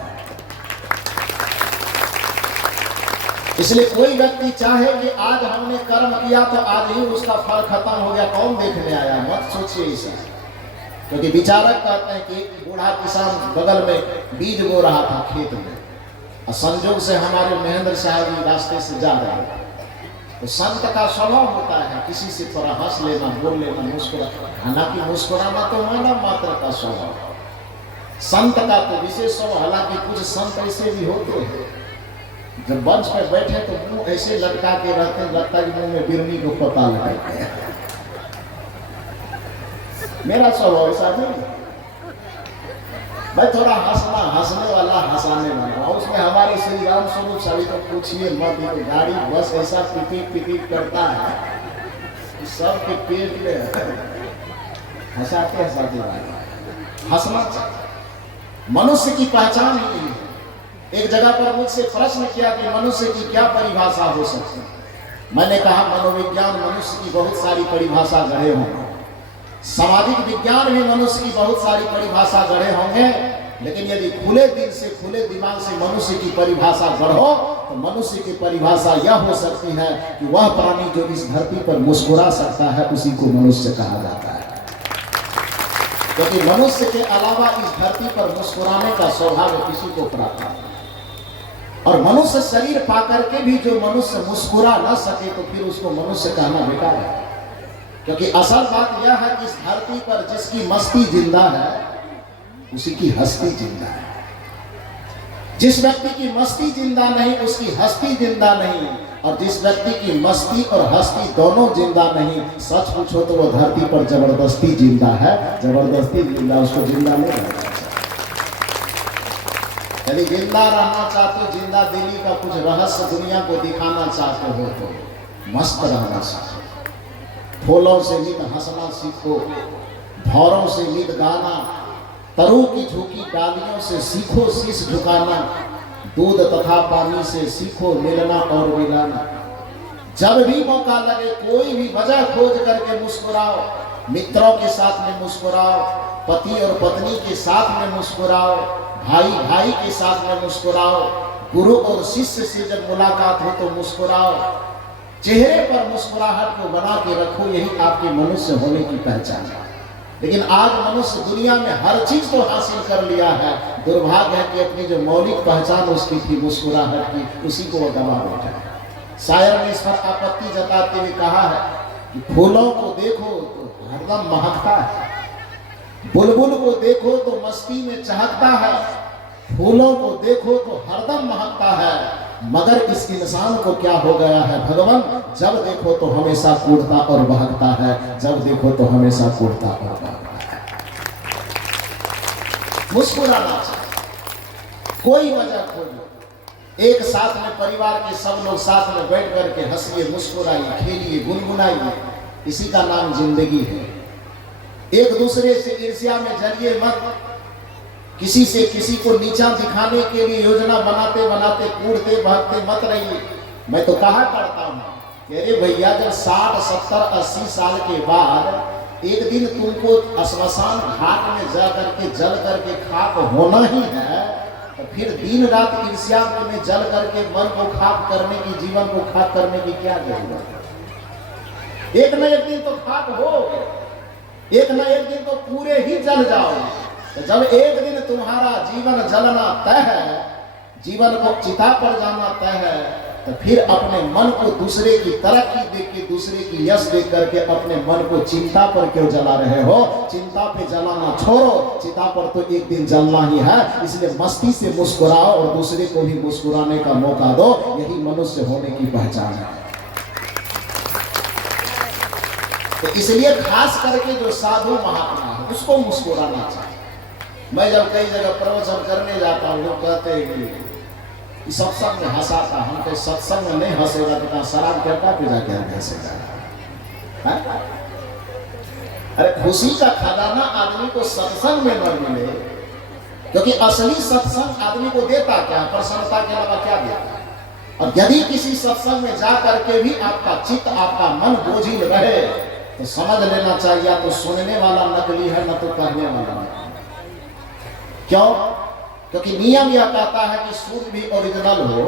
इसलिए कोई व्यक्ति चाहे कि आज हमने कर्म किया तो आज ही उसका फल खत्म हो गया, कौन देखने आया, मत सोचिए इसे। क्योंकि विचारक कहते हैं कि बूढ़ा किसान बगल में बीज बो रहा था खेत में, और संजोग से हमारे महेंद्र साहब जी रास्ते से जा रहे थे। तो संत का स्वभाव होता है किसी से थोड़ा हंस लेना, बोल लेना, मुस्कुराना। हालांकि मुस्कुराना तो मानव मात्र का स्वभाव, संत का तो विशेष स्वभाव। हालांकि कुछ संत ऐसे भी होते हैं जब मंच पर बैठे तो मुंह ऐसे लटका के रहते, लगता है कि मुंह में बिरनी को पता लगाते हैं। मेरा स्वभाव ऐसा नहीं, मैं थोड़ा हंसना, हंसने वाला, हंसाने वाला। और उसमें हमारे श्री राम स्वरूप सभी को पूछिए मत, गाड़ी बस ऐसा पिटिक पिटिक करता है कि सबके पेट में हंसाते हंसाते हंसना चाहिए। मनुष्य की पहचान ही है। एक जगह पर मुझसे प्रश्न किया कि मनुष्य की क्या परिभाषा हो सकती है। मैंने कहा मनोविज्ञान मनुष्य की बहुत सारी परिभाषा गढ़े होंगे, सामाजिक विज्ञान भी मनुष्य की बहुत सारी परिभाषा गढ़े होंगे, लेकिन यदि खुले दिल से, खुले दिमाग से मनुष्य की परिभाषा गढ़ो तो मनुष्य की परिभाषा यह हो सकती है कि वह प्राणी जो इस धरती पर मुस्कुरा सकता है उसी को मनुष्य कहा जाता है। क्योंकि मनुष्य के अलावा इस धरती पर मुस्कुराने का स्वभाव किसी को प्राप्त है। और मनुष्य शरीर पाकर के भी जो मनुष्य मुस्कुरा न सके तो फिर उसको मनुष्य कहना बेकार है। क्योंकि असल बात यह है कि इस धरती पर जिसकी मस्ती जिंदा है उसी की हस्ती जिंदा है। जिस व्यक्ति की मस्ती जिंदा नहीं उसकी हस्ती जिंदा नहीं, और जिस व्यक्ति की मस्ती और हस्ती दोनों जिंदा नहीं, सच पूछो तो वो धरती पर जबरदस्ती जिंदा है, जबरदस्ती जिंदा, उसको जिंदा नहीं रहना। यदि जिंदा रहना चाहते हो, जिंदा दिली का कुछ रहस्य दुनिया को दिखाना चाहते हो तो मस्त रहना सीखो, फूलों से नित हंसना सीखो, भौरों से नित गाना, तरु की झुकी डालियों से सीखो शीश झुकाना, दूध तथा पानी से सीखो मिलना और मिलाना। जब भी मौका लगे कोई भी वजह खोज करके मुस्कुराओ, मित्रों के साथ में मुस्कुराओ, पति और पत्नी के साथ में मुस्कुराओ, भाई भाई के साथ में मुस्कुराओ, गुरु और शिष्य से जब मुलाकात हो तो मुस्कुराओ। चेहरे पर मुस्कुराहट को बना के रखो, यही आपके मनुष्य होने की पहचान है। लेकिन आज मनुष्य दुनिया में हर चीज को हासिल कर लिया है, दुर्भाग्य है कि अपनी जो मौलिक पहचान उसकी थी मुस्कुराहट की, उसी को वो गवा बैठा है। शायर ने इस पर आपत्ति जताते हुए कहा है कि फूलों को देखो तो हरदम महकता है, बुलबुल को देखो तो मस्ती में चहकता है, फूलों को देखो तो हरदम महकता है, मगर इस इंसान को क्या हो गया है भगवान, जब देखो तो हमेशा कूदता और भागता है, जब देखो तो हमेशा कूदता और भागता है। मुस्कुराना चाहिए, कोई वजह खोलो, एक साथ में परिवार के सब लोग साथ में बैठ करके हंसिए, मुस्कुराइए, खेलिए, गुनगुनाइए, इसी का नाम जिंदगी है। एक दूसरे से ईर्ष्या में जलिए मत, किसी से किसी को नीचा दिखाने के लिए योजना बनाते बनाते कूदते भागते मत रहिए। मैं तो कहा करता हूँ कि अरे भैया, जब 60, 70, 80 साल के बाद एक दिन तुमको श्मशान घाट में जा करके जल करके खाक होना ही है, तो फिर दिन रात ईर्ष्या में जल करके मन को खाक करने की, जीवन को खाक करने की क्या जरूरत है। एक न एक दिन तो खाक हो, एक न एक दिन तो पूरे ही जल जाओगे। तो जब एक दिन तुम्हारा जीवन जलना तय है, जीवन को चिता पर जाना तय है, तो फिर अपने मन को दूसरे की तरक्की देख के, दूसरे की यश देख करके अपने मन को चिंता पर क्यों जला रहे हो। चिंता पे जलाना छोड़ो, चिता पर तो एक दिन जलना ही है। इसलिए मस्ती से मुस्कुराओ और दूसरे को भी मुस्कुराने का मौका दो, यही मनुष्य होने की पहचान है। तो इसलिए खास करके जो साधु महात्मा है उसको मुस्कुराना चाहिए। मैं जब कई जगह प्रवचन करने जाता हूँ, लोग कहते हैं कि सत्संग में हंसाता, हम कहीं सत्संग में नहीं हंसेगा तो कहाँ शराब करता पे जाके हंसेगा। अरे खुशी का खजाना आदमी को सत्संग में न मिले, क्योंकि असली सत्संग आदमी को देता क्या, प्रसन्नता के अलावा क्या देता। और यदि किसी सत्संग में जा करके भी आपका चित्त, आपका मन बोझिल रहे, तो समझ लेना चाहिए तो सुनने वाला नकली है, न तो कहने वाला नकली। क्यों? क्योंकि नियम यह कहता है कि सूर्य भी ओरिजिनल हो,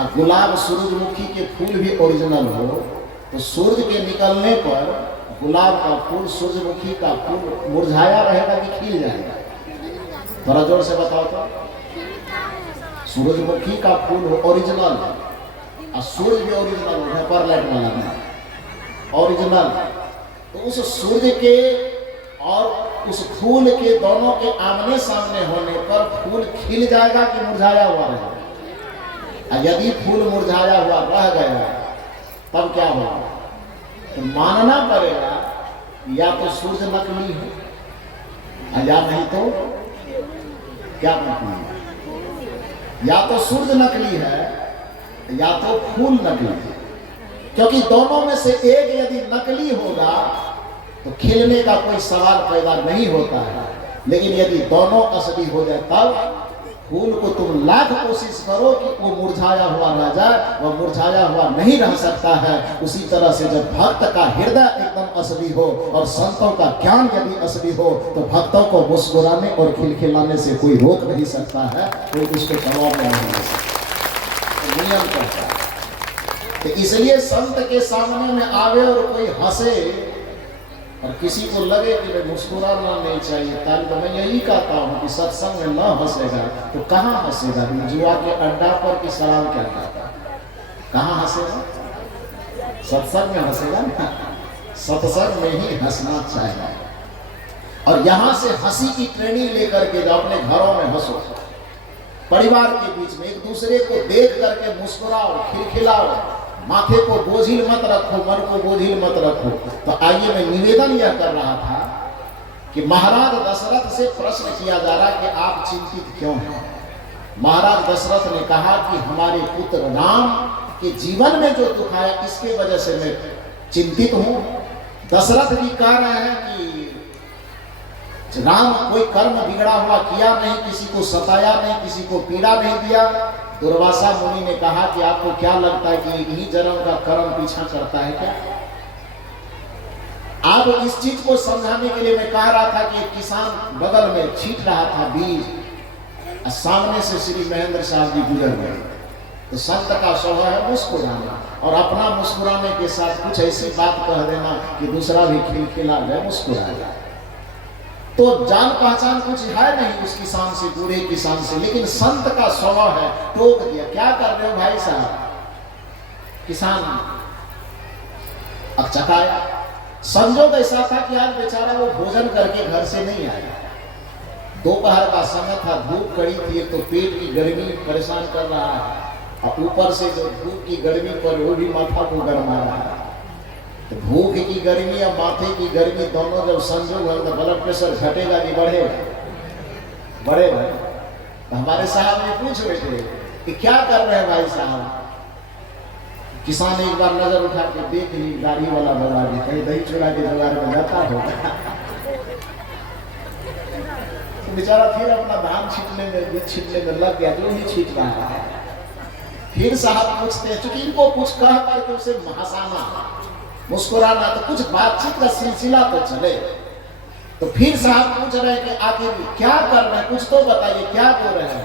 और गुलाब सूरजमुखी के फूल भी ओरिजिनल हो, तो सूर्य के निकलने पर गुलाब का फूल, सूरजमुखी का फूल मुरझाया रहेगा कि खिल जाएगा? थोड़ा जोर से बताओ तो। सूरजमुखी का फूल हो ओरिजिनल, और सूर्य भी ओरिजिनल हो, पेपर लाइट वाला नहीं, ओरिजिनल। तो उस सूर्य के और उस फूल के दोनों के आमने सामने होने पर फूल खिल जाएगा कि मुरझाया हुआ रहेगा? यदि फूल मुरझाया हुआ रह गया तब क्या होगा? तो मानना पड़ेगा या तो सूर्य नकली है, या नहीं तो क्या नकली है? या तो सूर्य नकली है या तो फूल नकली है। क्योंकि दोनों में से एक यदि नकली होगा तो खिलने का कोई सवाल पैदा नहीं होता है। लेकिन यदि दोनों असली हो जाए तब फूल को तुम लाख कोशिश करो कि वो मुरझाया हुआ रह जाए, वह मुरझाया हुआ नहीं रह सकता है। उसी तरह से जब भक्त का हृदय एकदम असली हो और संतों का ज्ञान यदि असली हो, तो भक्तों को मुस्कुराने और खिलखिलाने से कोई रोक नहीं सकता है, कोई उसको जवाब नहीं दे सकता। नियम कहता है। तो इसलिए संत के सामने में आवे और कोई हंसे और किसी को लगे कि मैं मुस्कुराना नहीं चाहिए, तो मैं यही कहता हूँ कि सत्संग में न हंसेगा तो कहाँ हंसेगा? जुआ के अड्डा पर कि शराब क्या खाता, कहाँ हंसेगा? सत्संग में हंसेगा ना, सत्संग में ही हंसना चाहिए। और यहाँ से हंसी की ट्रेनिंग लेकर के जाओ, अपने घरों में हंसो, परिवार के बीच में एक दूसरे को देख करके मुस्कुराओ, खिलखिलाओ, माथे को बोझिल मत रखो, मन को बोझिल मत रखो। तो आइए मैं निवेदन यह कर रहा था कि महाराज दशरथ से प्रश्न किया जा रहा कि आप चिंतित क्यों हैं? महाराज दशरथ ने कहा कि हमारे पुत्र राम के जीवन में जो दुख आया इसके वजह से मैं चिंतित हूँ। दशरथ जी कह रहे हैं कि राम कोई कर्म बिगड़ा हुआ किया नहीं, किसी को सताया नहीं, किसी को पीड़ा नहीं दिया। दुर्वासा मुनि ने कहा कि आपको क्या लगता है कि इन्हीं जन्म का कर्म पीछा करता है क्या? आप इस चीज को समझाने के लिए मैं कह रहा था कि एक किसान बगल में छींट रहा था बीज, सामने से श्री महेंद्र साहब जी गुजर गए। तो संत का स्वभाव है मुस्कुराना, और अपना मुस्कुराने के साथ कुछ ऐसी बात कह देना कि दूसरा भी खिलखिला जाए, मुस्कुरा जाए। तो जान पहचान कुछ है नहीं उस किसान से, बूढ़े किसान से, लेकिन संत का स्वभाव है टोक दिया, क्या कर रहे हो भाई साहब? किसान अकचकाया। संजोग ऐसा था कि आज बेचारा वो भोजन करके घर से नहीं आया, दोपहर का समय था, धूप कड़ी थी, तो पेट की गर्मी परेशान कर रहा है। और ऊपर से जो धूप की गर्मी पर वो भी माथा को गरमा रहा है। तो भूख की गर्मी और माथे की गर्मी दोनों जब संजोग हो तो ब्लड प्रेशर घटेगा कि बढ़ेगा? बढ़ेगा। तो हमारे साहब ने पूछ रहे थे कि क्या कर रहे हैं भाई साहब। किसान एक बार नजर उठा के देख ली गाड़ी वाला बजा के, कहीं दही चूड़ा के जुगाड़ में जाता होगा। तो बेचारा फिर अपना धान छींटने में लग गया, जो ही छींट रहा है। फिर साहब पूछते हैं, चूंकि इनको कुछ कह करके उसे हंसाना मुस्कुराना, तो कुछ बातचीत का सिलसिला तो चले। तो फिर साहब पूछ रहे हैं कि आखिर क्या कर रहे हैं, कुछ तो बताइए, क्या बोल रहे हैं।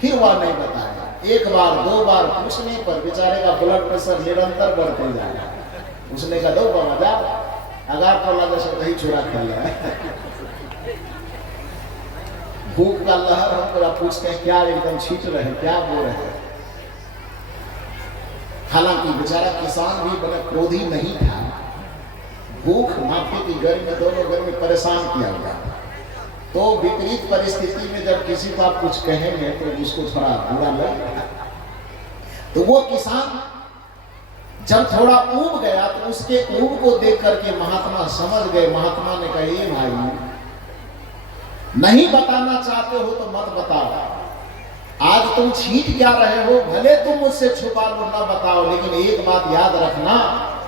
फिर वह नहीं बताया। एक बार दो बार पूछने पर बेचारे का ब्लड प्रेशर निरंतर बढ़ते जाएगा। उसने कहा दो बाबा जा, अगर तो लगा से दही चूड़ा खा लिया। भूख का लहर हम पूरा पूछते हैं, क्या एकदम छीट रहे हैं, क्या बोल रहे हैं। हालांकि बेचारा किसान भी बड़ा क्रोधी नहीं था। भूख माथे की गर्मी दोनों गर्मी परेशान किया हुआ। तो विपरीत परिस्थिति में जब किसी को आप कुछ कहेंगे तो उसको थोड़ा बुरा लगेगा। तो वो किसान जब थोड़ा ऊब गया तो उसके ऊब को देख करके महात्मा समझ गए। महात्मा ने कहा, ये भाई नहीं बताना चाहते हो तो मत बताओ। आज तुम छीट क्या रहे हो, भले तुम मुझसे छुपा लो ना बताओ, लेकिन एक बात याद रखना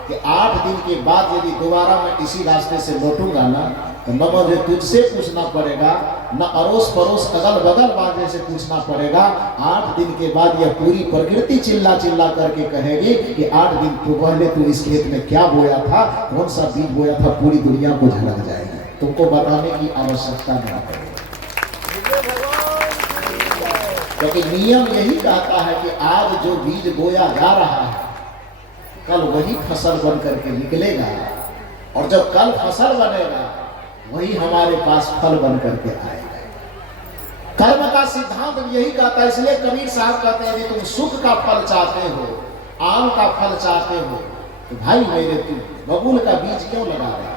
कि 8 दिन के बाद यदि दोबारा मैं इसी रास्ते से लौटूंगा ना, तो न मुझे तुझसे पूछना पड़ेगा, न अड़ोस पड़ोस अगल बगल वाले से पूछना पड़ेगा। 8 दिन के बाद यह पूरी प्रकृति चिल्ला चिल्ला करके कहेगी कि 8 दिन पहले तू इस खेत में क्या बोया था, कौन सा बीज बोया था, पूरी दुनिया को झलक जाएगी। तुमको बताने की आवश्यकता नहीं पड़ेगी, क्योंकि नियम यही कहता है कि आज जो बीज बोया जा रहा है कल वही फसल बन करके निकलेगा, और जब कल फसल बनेगा वही हमारे पास फल बन करके आएगा। कर्म का सिद्धांत यही कहता है। इसलिए कबीर साहब कहते हैं, यदि तुम सुख का फल चाहते हो, आम का फल चाहते हो, तो भाई मेरे तुम बबूल का बीज क्यों लगा रहे हो।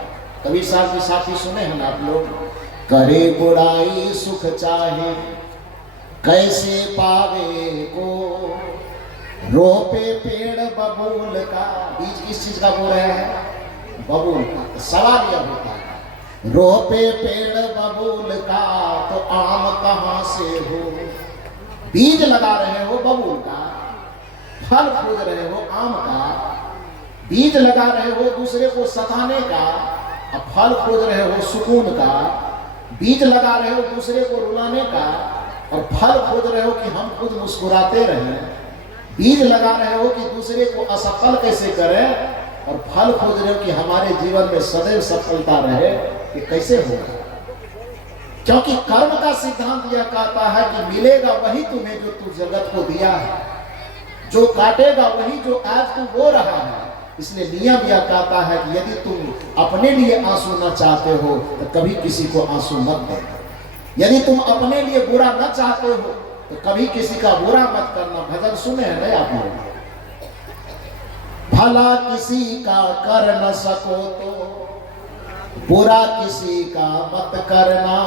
कबीर साहब की साथी सुने हैं ना आप लोग, करे बुराई सुख चाहे कैसे पावे को, रोपे पेड़ बबूल का। बीज किस चीज का बोल रहे हैं? बबूल का। सवाल यह होता है, रोपे पेड़ बबूल का तो आम कहां से हो। बीज लगा रहे हो बबूल का, फल खोज रहे हो आम का। बीज लगा रहे हो दूसरे को सताने का, अब फल खोज रहे हो सुकून का। बीज लगा रहे हो दूसरे को रुलाने का, और फल खोज रहे हो कि हम खुद मुस्कुराते रहें। बीज लगा रहे हो कि दूसरे को असफल कैसे करें, और फल खोज रहे हो कि हमारे जीवन में सदैव सफलता रहे। कि कैसे होगा? क्योंकि कर्म का सिद्धांत यह कहता है कि मिलेगा वही तुम्हें जो तू जगत को दिया है, जो काटेगा वही जो आज तू बो रहा है। इसलिए नियम यह कहता है कि यदि तुम अपने लिए आंसू न चाहते हो तो कभी किसी को आंसू मत देना। यदि तुम अपने लिए बुरा न चाहते हो तो कभी किसी का बुरा मत करना। भजन सुने हैं नहीं आप लोग? भला किसी का कर न सको तो बुरा किसी का मत करना।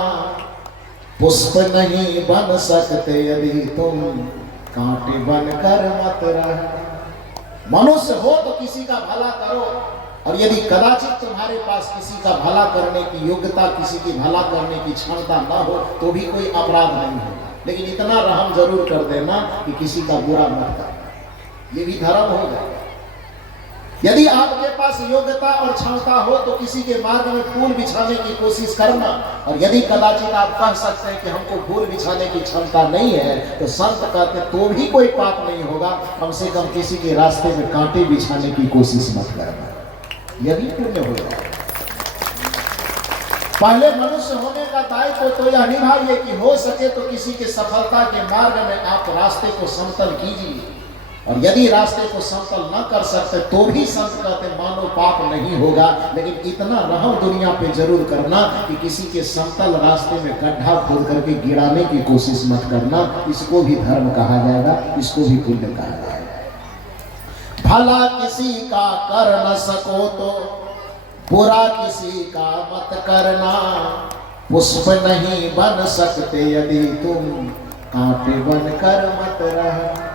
पुष्प नहीं बन सकते यदि तुम कांटे बनकर मत रहना। मनुष्य हो तो किसी का भला करो, और यदि कदाचित तुम्हारे पास किसी का भला करने की योग्यता, किसी की भला करने की क्षमता न हो तो भी कोई अपराध नहीं होगा। लेकिन इतना रहम जरूर कर देना कि किसी का बुरा मत करना, ये भी धर्म होगा। यदि आपके पास योग्यता और क्षमता हो तो किसी के मार्ग में फूल बिछाने की कोशिश करना, और यदि कदाचित आप कह सकते हैं कि हमको फूल बिछाने की क्षमता नहीं है तो संत कहते तो भी कोई पाप नहीं होगा। कम से कम किसी के रास्ते में कांटे बिछाने की कोशिश मत करना, यही पुण्य होगा। पहले मनुष्य होने का दायित्व तो यह निभाइए कि हो सके तो किसी के सफलता के मार्ग में आप रास्ते को समतल कीजिए, और यदि रास्ते को समतल न कर सकते तो भी संत कहते मानो पाप नहीं होगा। लेकिन इतना रहम दुनिया पे जरूर करना कि किसी के समतल रास्ते में गड्ढा खोद करके गिराने की कोशिश मत करना। इसको भी धर्म कहा जाएगा, इसको भी पुण्य कहा जाएगा। भला किसी का कर न सको तो बुरा किसी का मत करना। पुष्प नहीं बन सकते यदि तुम कांटे बनकर मत रहना।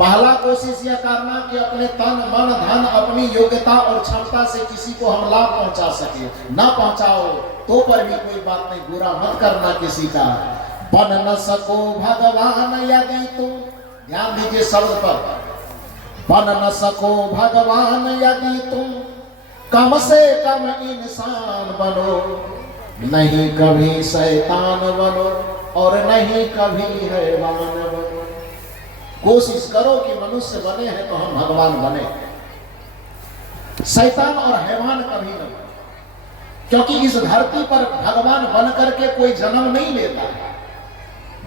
पहला कोशिश यह करना कि अपने तन मन धन अपनी योग्यता और क्षमता से किसी को हम लाभ पहुंचा सके, ना पहुंचाओ तो पर भी कोई बात नहीं, बुरा मत करना किसी का। बन न सको भगवान यदि तुम, ध्यान दीजिए शब्द पर, बन न सको भगवान यदि तुम कम से कम इंसान बनो, नहीं कभी शैतान बनो और नहीं कभी हैवान बनो। कोशिश करो कि मनुष्य बने हैं तो हम भगवान बने, शैतान और हैवान कभी न बने, क्योंकि इस धरती पर भगवान बन करके कोई जन्म नहीं लेता है,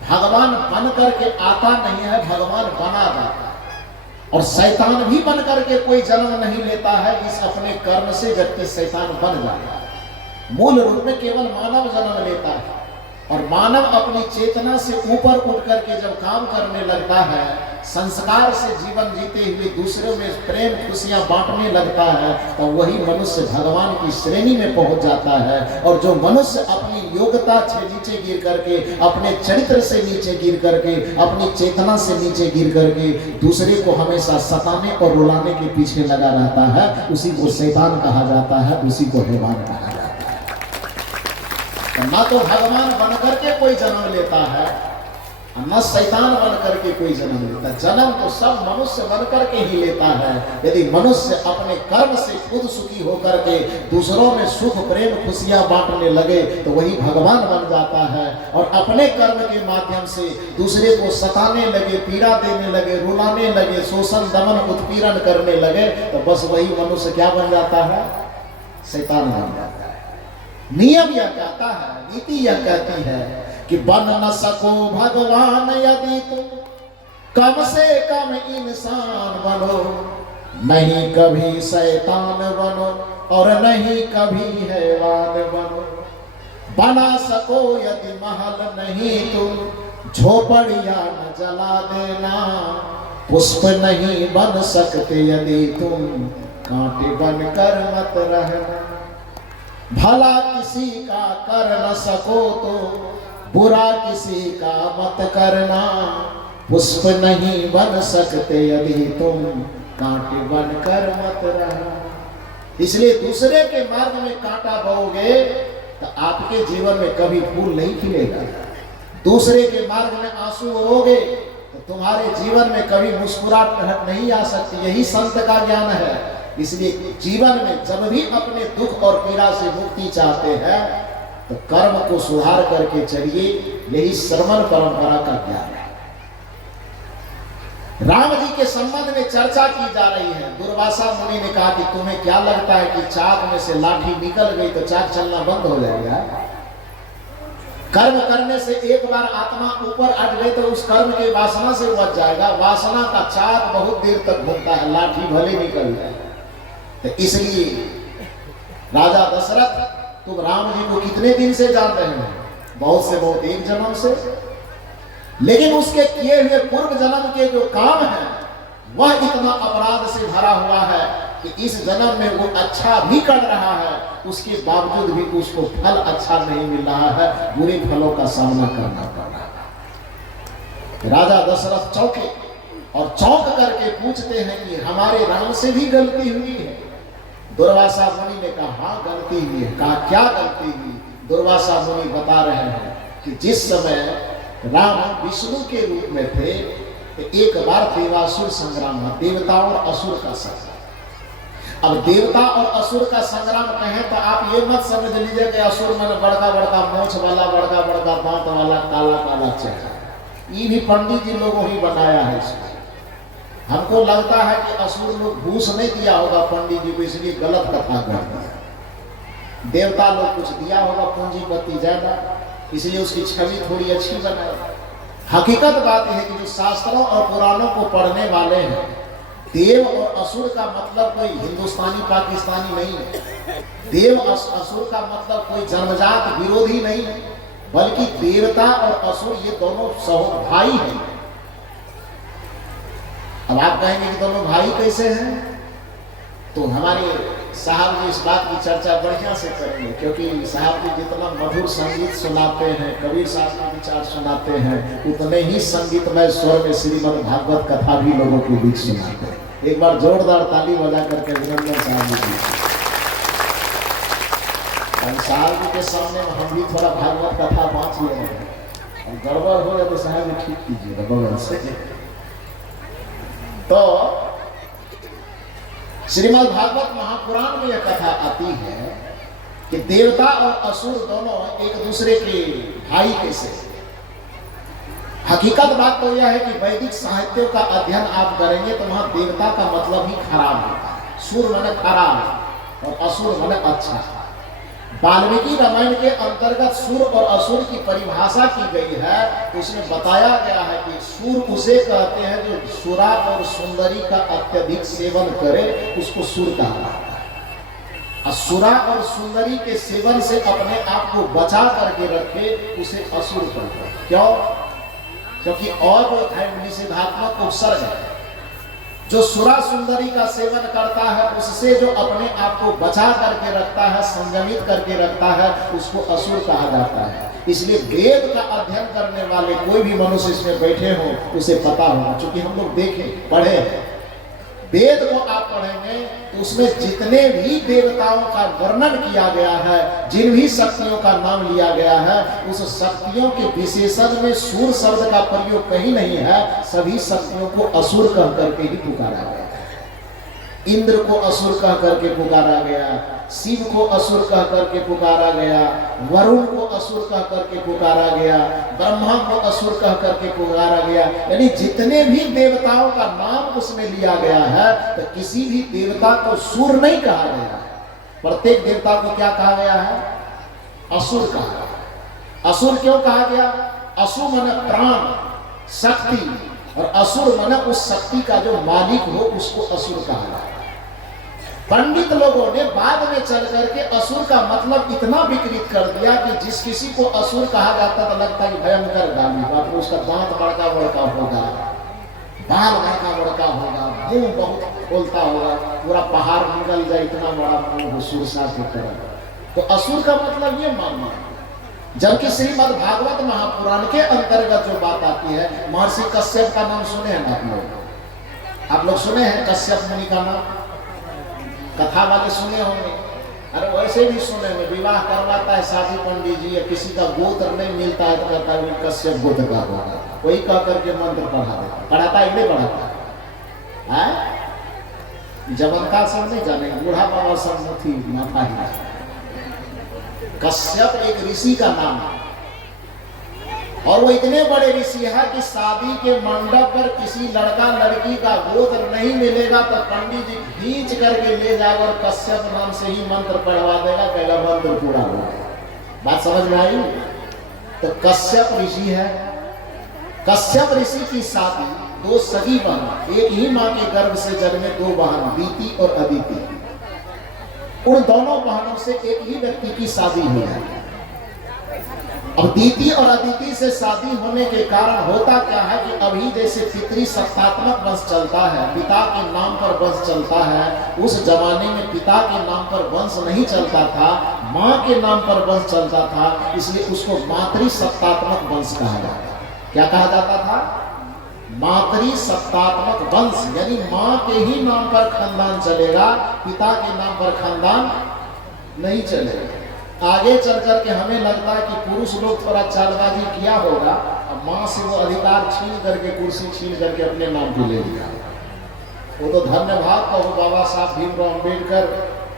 भगवान बन करके आता नहीं है, भगवान बना जाता है। और शैतान भी बन करके कोई जन्म नहीं लेता है, इस अपने कर्म से व्यक्ति शैतान बन जाता है। मूल रूप में केवल मानव जन्म लेता है, और मानव अपनी चेतना से ऊपर उठ करके जब काम करने लगता है, संस्कार से जीवन जीते हुए दूसरों में प्रेम खुशियां बांटने लगता है, तो वही मनुष्य भगवान की श्रेणी में पहुंच जाता है। और जो मनुष्य अपनी योग्यता से नीचे गिर करके, अपने चरित्र से नीचे गिर करके, अपनी चेतना से नीचे गिर करके दूसरे को हमेशा सताने और रुलाने के पीछे लगा रहता है, उसी को शैतान कहा जाता है, उसी को हैवान कहा जाता है। ना तो भगवान बन करके कोई जन्म लेता है, न शैतान बन करके कोई जन्म लेता है। जन्म तो सब मनुष्य बन करके ही लेता है। यदि मनुष्य अपने कर्म से खुद सुखी होकर के दूसरों में सुख प्रेम खुशियां बांटने लगे तो वही भगवान बन जाता है, और अपने कर्म के माध्यम से दूसरे को सताने लगे, पीड़ा देने लगे, रुलाने लगे, शोषण दमन उत्पीड़न करने लगे, तो बस वही मनुष्य क्या बन जाता है, शैतान बन जाता है। नियम यह कहता है, नीति यह कहती है कि बन न सको भगवान यदि तुम कम से कम इंसान बनो, नहीं कभी शैतान बनो और नहीं कभी हैवान बनो। बना सको यदि महल नहीं तुम झोपड़िया न जला देना, पुष्प नहीं बन सकते यदि तुम कांटे बनकर मत रहना। भला किसी का कर न सको तो बुरा किसी का मत करना, पुष्प नहीं बन सकते यदि तुम कांटे बनकर मत रहना। इसलिए दूसरे के मार्ग में कांटा बोओगे तो आपके जीवन में कभी फूल नहीं खिलेगा। दूसरे के मार्ग में आंसू होगे तो तुम्हारे जीवन में कभी मुस्कुराहट नहीं आ सकती। यही संत का ज्ञान है। इसलिए जीवन में जब भी अपने दुख और पीड़ा से मुक्ति चाहते हैं तो कर्म को सुधार करके चलिए, यही श्रमण परंपरा का ज्ञान है। राम जी के संबंध में चर्चा की जा रही है। दुर्वासा मुनि ने कहा कि तुम्हें क्या लगता है कि चाक में से लाठी निकल गई तो चाक चलना बंद हो जाएगा? कर्म करने से एक बार आत्मा ऊपर अट गई तो उस कर्म की वासना से बच जाएगा। वासना का चाक बहुत देर तक घूमता है, लाठी भले निकल जाए। तो इसलिए राजा दशरथ, तुम राम जी को कितने दिन से जान रहे हैं? बहुत से बहुत, एक जन्म से। लेकिन उसके किए हुए पूर्व जन्म के जो काम है वह इतना अपराध से भरा हुआ है कि इस जन्म में वो अच्छा भी कर रहा है, उसके बावजूद भी उसको फल अच्छा नहीं मिल रहा है, बुरे फलों का सामना करना पड़ रहा है। राजा दशरथ चौंके और चौंक करके पूछते हैं कि हमारे राम से भी गलती हुई है? दुर्वासा मुनि ने कहा हाँ गलती हुई है। कहा क्या गलती हुई? दुर्वासा मुनि बता रहे हैं कि जिस समय राम विष्णु के रूप में थे तो एक बार देवासुर संग्राम हुआ, देवता और असुर का संग्राम। अब देवता और असुर का संग्राम कहें तो आप ये मत समझ लीजिए कि असुर मन बड़का बड़का मोछ वाला, बड़का बड़का दांत वाला, काला काला चेहरा। ये भी पंडित जी लोगों ही बताया है इसको। हमको लगता है कि असुर लोग घूस नहीं दिया होगा पंडित जी को, इसलिए गलत कथा कर दिया। देवता लोग कुछ दिया होगा, पूंजीपति ज्यादा, इसलिए उसकी छवि थोड़ी अच्छी बनाई। हकीकत बात यह है कि जो शास्त्रों और पुराणों को पढ़ने वाले हैं, देव और असुर का मतलब कोई हिंदुस्तानी पाकिस्तानी नहीं है। देव असुर का मतलब कोई जन्मजात विरोधी नहीं है, बल्कि देवता और असुर ये दोनों भाई हैं। अब आप कहेंगे कि दोनों भाई कैसे हैं? तो हमारे साहब जी इस बात की चर्चा बढ़िया से करेंगे, क्योंकि साहब जी जितना मधुर संगीत सुनाते हैं, कबीर साहब के विचार सुनाते हैं, उतने ही संगीतमय स्वर में श्रीमद् भागवत कथा भी लोगों के बीच सुनाते हैं। एक बार जोरदार ताली बजा करके अभिनंदन साहब जी। साहब जी के सामने हम भी थोड़ा भागवत कथा बांट ले रहे हैं, और गड़बड़ हो जाए तो साहब जी ठीक कीजिए बगल से। तो श्रीमद् भागवत महापुराण में यह कथा आती है कि देवता और असुर दोनों एक दूसरे के भाई कैसे। हकीकत बात तो यह है कि वैदिक साहित्यों का अध्ययन आप करेंगे तो वहां देवता का मतलब ही खराब होता है। सुर माने खराब और असुर माने अच्छा। वाल्मीकि रामायण के अंतर्गत सुर और असुर की परिभाषा की गई है। उसमें बताया गया है कि सुर उसे कहते हैं जो सुरा और सुंदरी का अत्यधिक सेवन करे, उसको सुर कहा जाता है। असुरा और सुंदरी के सेवन से अपने आप को बचा करके रखे, उसे असुर कहते हैं। क्यों? क्योंकि और निषेधात्मक उपसर्ग है। जो सुरा सुंदरी का सेवन करता है, उससे जो अपने आप को बचा करके रखता है, संयमित करके रखता है, उसको असुर कहा जाता है। इसलिए वेद का अध्ययन करने वाले कोई भी मनुष्य इसमें बैठे हो, उसे पता होगा। क्योंकि हम लोग देखें, पढ़े वेद को आप पढ़ेंगे तो उसमें जितने भी देवताओं का वर्णन किया गया है, जिन भी शक्तियों का नाम लिया गया है, उस शक्तियों के विशेषण में सूर शब्द का प्रयोग कहीं नहीं है। सभी शक्तियों को असुर कह करके ही पुकारा गया। इंद्र को असुर कह करके पुकारा गया, शिव को असुर कह करके पुकारा गया, वरुण को असुर कह करके पुकारा गया, ब्रह्मा को असुर कह करके पुकारा गया। यानी जितने भी देवताओं का नाम उसमें लिया गया है, तो किसी भी देवता को सुर नहीं कहा गया। प्रत्येक देवता को क्या कहा गया है? असुर कहा गया। असुर क्यों कहा गया? असुर माने प्राण, शक्ति, और असुर माने उस शक्ति का जो मालिक हो, उसको असुर कहा गया। पंडित लोगों ने बाद में चल करके असुर का मतलब इतना विकृत कर दिया कि जिस किसी को असुर कहा जाता तो लगता है भयंकर गाली बात, उसका दांत बड़का बड़का होगा, बाल बड़का बड़का होगा, मुंह बहुत खोलता होगा, पूरा पहाड़ निकल जाए इतना बड़ा मुंह सुरसा की तरह। तो असुर का मतलब ये मानना। जबकि श्रीमद् भागवत महापुराण के अंतर्गत जो बात आती है, महर्षि कश्यप का नाम सुने हैं आप लोग सुने हैं कश्यप मुनि का नाम? कथा वाले सुने होंगे। अरे वैसे भी सुने हैं, विवाह करवाता है शादी पंडित जी, या किसी का गोत्र नहीं मिलता है तो कहता है कश्यप गोत्र का होगा, वही कह करके मंत्र पढ़ा देता। पढ़ाता है नहीं पढ़ाता है? जबरता सब नहीं जाने, बूढ़ा बाबा सब थी माथा ही। कश्यप एक ऋषि का नाम है, और वो इतने बड़े ऋषि है कि शादी के मंडप पर किसी लड़का लड़की का गोत्र नहीं मिलेगा तो पंडित जी खींच करके ले जाएगा और कश्यप नाम से ही मंत्र पढ़वा देगा, कहेगा मंत्र पूरा हो। बात समझ में आई? तो कश्यप ऋषि है। कश्यप ऋषि की शादी दो सगी बहन, एक ही माँ के गर्भ से जन्मे दो बहन, दीति और अदिति, उन दोनों बहनों से एक ही व्यक्ति की शादी हुई है। अब दीति और अदिति से शादी होने के कारण होता क्या है कि अभी जैसे पितृ सत्तात्मक वंश चलता है, पिता के नाम पर वंश चलता है, उस जमाने में पिता के नाम पर वंश नहीं चलता था, माँ के नाम पर वंश चलता था। इसलिए उसको मातृ सत्तात्मक वंश कहा जाता था। क्या कहा जाता था? मातृ सत्तात्मक वंश, यानी माँ के ही नाम पर खानदान चलेगा, पिता के नाम पर खानदान नहीं चलेगा। आगे चल करके हमें लगता है कि पुरुष लोग थोड़ा चालबाजी किया होगा, अब माँ से वो अधिकार छीन करके, कुर्सी छीन करके अपने नाम पे ले लिया। वो तो धन्यवाद कहो बाबा साहब भीमराव अम्बेडकर,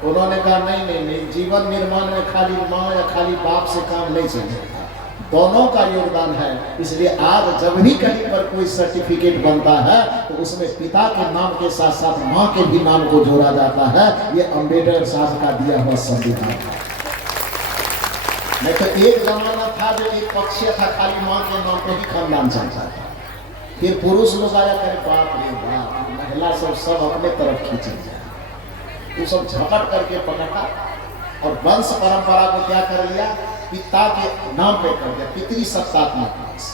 उन्होंने कहा नहीं नहीं नहीं, जीवन निर्माण में खाली माँ या खाली बाप से काम नहीं चलेगा, दोनों का योगदान है। इसलिए आज जब भी कहीं पर कोई सर्टिफिकेट बनता है तो उसमें पिता के नाम के साथ साथ माँ के भी नाम को जोड़ा जाता है। ये अम्बेडकर साहब का दिया हुआ संविधान है। नहीं तो एक जमाना था जो एक पक्षीय था, खाली माँ के नाम पे ही खानदान चलता था। फिर पुरुष लोग आया करे बाप रे बाप, महिला सब अपने तरफ खींच जाए, वो सब झपट करके पकड़ा और वंश परंपरा को क्या कर लिया? पिता के नाम पे कर दिया, पितृ सत्तात्मक वंश।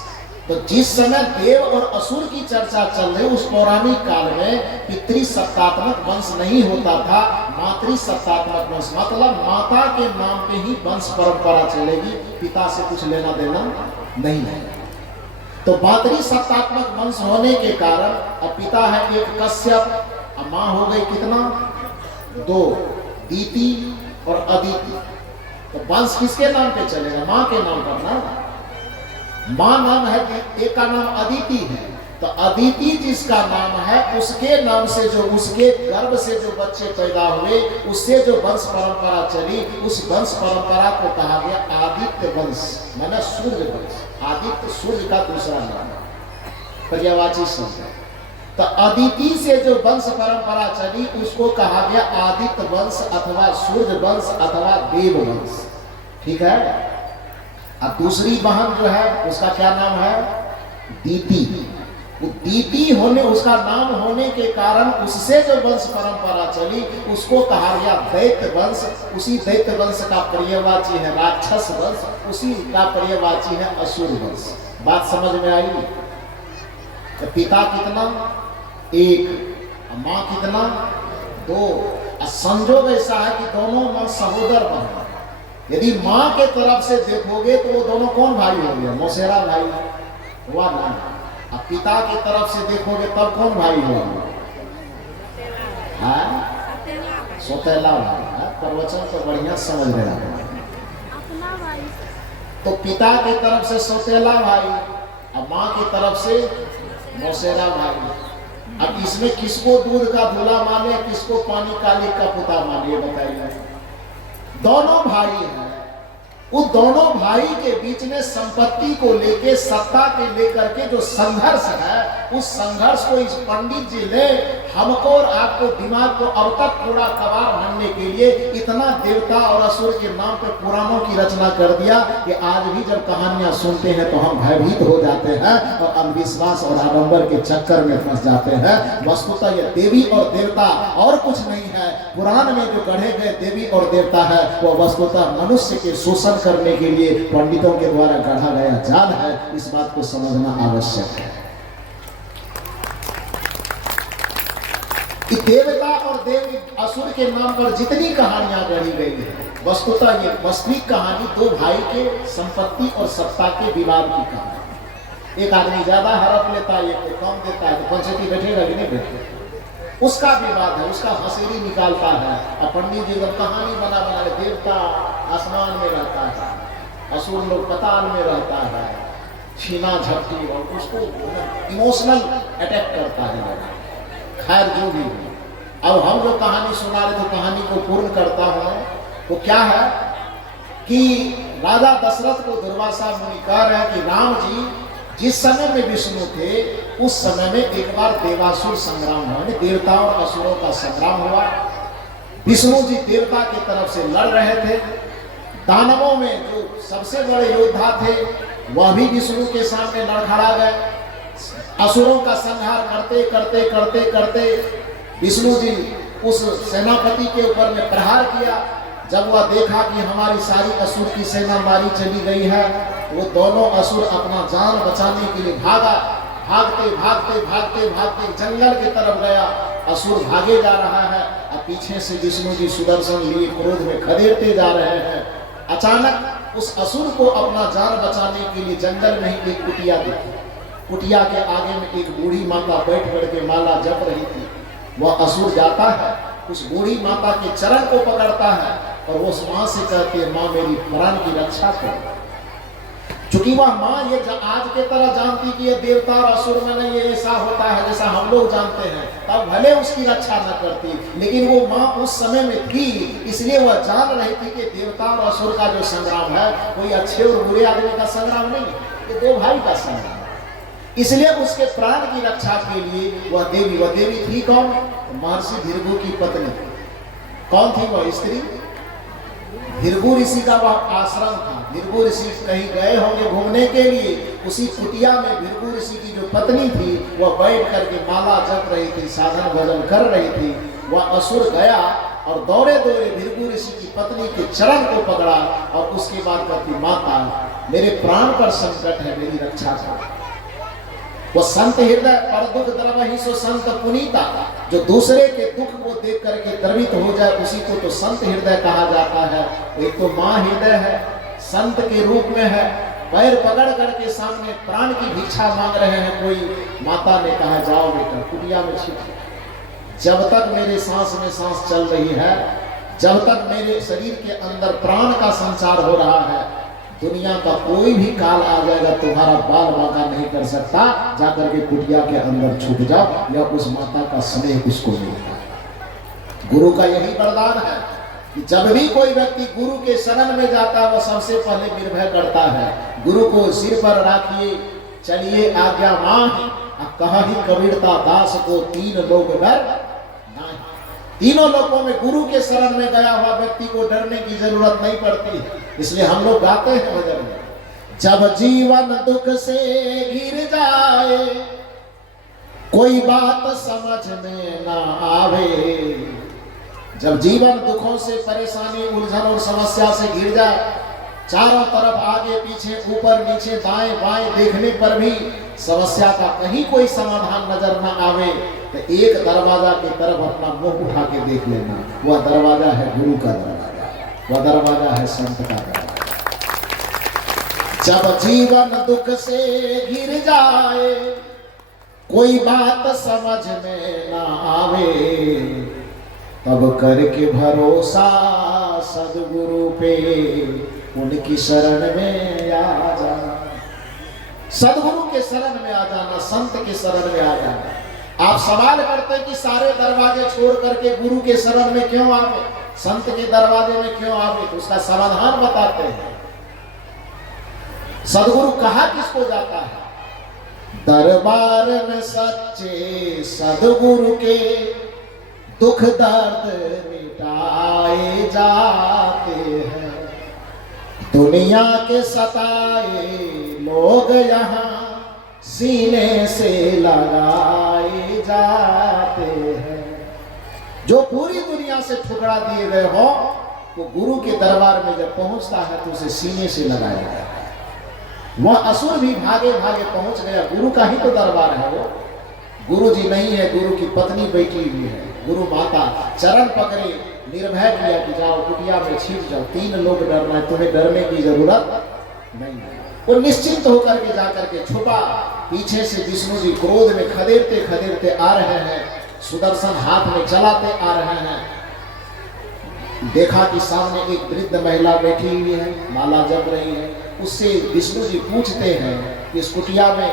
तो जिस समय देव और असुर की चर्चा चल रही, उस पौराणिक काल में पितृ सत्तात्मक वंश नहीं होता था, मातृसत्तात्मक वंश, मतलब माता के नाम पे ही वंश परंपरा चलेगी, पिता से कुछ लेना देना नहीं है। तो मातृसत्तात्मक वंश होने के कारण अब पिता है एक कश्यप, अब माँ हो गई कितना, 2, दीति और अदिति। तो वंश किसके नाम पे चलेगा, माँ के नाम पर ना। माँ नाम है, एक का नाम अदिति है, तो अदिति जिसका नाम है उसके नाम से जो, उसके गर्भ से जो बच्चे पैदा हुए, उससे जो वंश परंपरा चली, उस वंश परंपरा को कहा गया आदित्य वंश, माने सूर्य वंश। आदित्य सूर्य का दूसरा नाम है, पर्यायवाची शब्द है। तो अदिति से जो वंश परंपरा चली उसको कहा गया आदित्य वंश अथवा सूर्य वंश अथवा देव वंश। ठीक है। अब दूसरी बहन जो है उसका क्या नाम है, दीति। दीति होने, उसका नाम होने के कारण उससे जो वंश परंपरा चली उसको कहा गया दैत्य वंश। उसी दैत्य वंश का पर्यायवाची है राक्षस वंश, उसी का पर्यायवाची है असुर वंश। बात समझ में आई। तो पिता कितना, 1, माँ कितना, 2। संजोग ऐसा है कि दोनों माँ सहोदर बहन। यदि माँ के तरफ से देखोगे तो वो दोनों कौन भाई हो गया, मौसेरा भाई हुआ ना। अब पिता की तरफ से देखोगे तब कौन भाई हुआ, सौतेला भाई। प्रवचन तो बढ़िया समझ रहे हैं। तो पिता की तरफ से सौतेला भाई, अब माँ की तरफ से मौसेरा भाई। अब इसमें किसको दूध का धुला माने, किसको पानी काली का पुता माने, बताइए। दोनों भाई हैं। उन दोनों भाई के बीच में संपत्ति को लेके, सत्ता के लेकर के जो संघर्ष है, उस संघर्ष को इस पंडित जी ने हमको और आपको दिमाग को अब तक पूरा कबार भरने के लिए इतना देवता और असुर के नाम पे पुराणों की रचना कर दिया कि आज भी जब कहानियां सुनते हैं तो हम भयभीत हो जाते हैं और अंधविश्वास और आडंबर के चक्कर में फंस जाते हैं। वस्तुतः ये देवी और देवता और कुछ नहीं है। पुराण में जो गढ़े गए देवी और देवता है वो वस्तुतः मनुष्य के शोषण करने के लिए पंडितों के द्वारा गढ़ा गया जाल है। इस बात को समझना आवश्यक है कि देवता और देवी असुर के नाम पर जितनी कहानियां गढ़ी गई है, वस्तुतः ये वास्तविक कहानी 2 भाई के संपत्ति और सत्ता के विवाद की कहानी। एक आदमी ज्यादा हड़प लेता है, एक कम देता है, तो पंचायती बैठेगा कि नहीं बैठेगा, उसका विवाद है, उसका हंसेरी निकालता है। और पंडित जी जब कहानी बना बना के, देवता आसमान में रहता है, असुर लोग पताल में रहता है, छीना झपटी, और उसको इमोशनल अटैक करता है। खैर जो भी, अब हम जो कहानी सुना रहे तो कहानी को पूर्ण करता हूं। वो क्या है कि राजा दशरथ को दुर्वासा मुनि कह रहे हैं कि राम जी जिस समय में विष्णु थे उस समय में एक बार देवासुर संग्राम हुआ, देवताओं और असुरों का संग्राम हुआ। विष्णु जी देवता की तरफ से लड़ रहे थे। दानवों में जो सबसे बड़े योद्धा थे वह भी विष्णु के सामने लड़खड़ा गए। असुरों का संहार करते करते करते करते विष्णु जी उस सेनापति के ऊपर में प्रहार किया। जब वह देखा कि हमारी सारी असुर की सेना मारी चली गई है, वो दोनों असुर अपना जान बचाने के लिए भागा। भागते भागते भागते भागते जंगल की तरफ गया। असुर भागे जा रहा है और पीछे से विष्णु जी सुदर्शन लिए क्रोध में खदेड़ते जा रहे हैं। अचानक उस असुर को अपना जान बचाने के लिए जंगल में ही एक कुटिया दिखी। कुटिया के आगे में एक बूढ़ी माता बैठ करके माला जप रही थी। वह असुर जाता है, उस बूढ़ी माता के चरण को पकड़ता है और वो उस माँ से कहती है, माँ मेरी प्राण की रक्षा करो। चूंकि वह माँ ये आज के तरह जानती कि ये देवता और असुर में नहीं, ये ऐसा होता है जैसा हम लोग जानते हैं, तब भले उसकी रक्षा न करती, लेकिन वो माँ उस समय में थी, इसलिए वह जान रही थी कि देवता और असुर का जो संग्राम है कोई अच्छे और बुरे आदमी का संग्राम नहीं, ये 2 भाई का संग्राम। इसलिए उसके प्राण की रक्षा के लिए वह देवी थी कौन? महर्षि भृगु की पत्नी। कौन थी वह स्त्री? भृगु ऋषि का वह आश्रम था। भृगु ऋषि कहीं गए होंगे घूमने के लिए, उसी कुटिया में भृगु ऋषि की जो पत्नी थी वह बैठ करके माला जप रही थी, साधन भजन कर रही थी। वह असुर गया और दौड़े दौड़े भृगु ऋषि की पत्नी के चरण को पकड़ा और उसके बाद कहती, माता मेरे प्राण पर संकट है, मेरी रक्षा कर। वो संत हृदय पर दुख द्रवहि सो संत पुनीता, जो दूसरे के दुख को देख करके द्रवित हो जाए उसी को तो संत हृदय कहा जाता है। एक तो माँ हृदय है, संत के रूप में है, पैर पकड़ करके सामने प्राण की भिक्षा मांग रहे हैं। कोई माता ने कहा जाओ बेटा कुटिया में छिप, जब तक मेरे सांस में सांस चल रही है, जब तक मेरे शरीर के अंदर प्राण का संचार हो रहा है, दुनिया का कोई भी काल आ जाएगा तुम्हारा बाल बांका नहीं कर सकता। जाकर के कुटिया के अंदर छुप जाओ, या उस माता का स्नेह उसको मिलेगा। गुरु का यही वरदान है कि जब भी कोई व्यक्ति गुरु के शरण में जाता है वह सबसे पहले निर्भय करता है, गुरु को सिर पर राखिए चलिए आज्ञा माही, कहि कबीरता दास को तीन लोग डर नहीं। तीनों लोगों में गुरु के शरण में गया हुआ व्यक्ति को डरने की जरूरत नहीं पड़ती। इसलिए हम लोग गाते हैं भजन में, जब जीवन दुख से घिर जाए कोई बात समझ में ना आवे। जब जीवन दुखों से, परेशानी, उलझन और समस्या से घिर जाए, चारों तरफ आगे पीछे ऊपर नीचे दाएं बाएं देखने पर भी समस्या का कहीं कोई समाधान नजर ना आवे, तो एक दरवाजा की तरफ अपना मुंह उठा के देख लेना। वह दरवाजा है गुरु का दरवाजा, वह दरवाजा है संत का दरवाजा। जब जीवन दुख से घिर जाए कोई बात समझ में ना आवे, तब करके भरोसा सदगुरु पे उनकी शरण में आ जाना। सदगुरु के शरण में आ जाना, संत के शरण में आ जाना। आप सवाल करते हैं कि सारे दरवाजे छोड़ करके गुरु के शरण में क्यों आवे, संत के दरवाजे में क्यों आवे, तो उसका समाधान बताते हैं। सदगुरु कहा किसको जाता है? दरबार में सच्चे सदगुरु के दुख दर्द मिटाए जाते हैं। दुनिया के सताए लोग यहाँ सीने से लगाए जाते हैं। जो पूरी दुनिया से ठुकरा दिए गए हो, वो गुरु के दरबार में जब पहुंचता है तो उसे सीने से लगाया जाता है। वह असुर भी भागे भागे पहुंच गया, गुरु का ही तो दरबार है वो। गुरु जी नहीं है, गुरु की पत्नी बैठी हुई है, गुरु माता चरण पकड़े निर्भय किया कि जाओ कुटिया में छिप जाओ, तीन लोग डरना है, तुम्हें डरने की जरूरत नहीं है। वो निश्चिंत होकर के जाकर के छुपा। पीछे से विष्णु जी क्रोध में खदेड़ते खदेड़ते आ रहे हैं, सुदर्शन हाथ में चलाते आ रहे हैं। देखा कि सामने एक वृद्ध महिला बैठी हुई है, माला जप रही है। उससे विष्णु जी पूछते हैं कि इस कुटिया में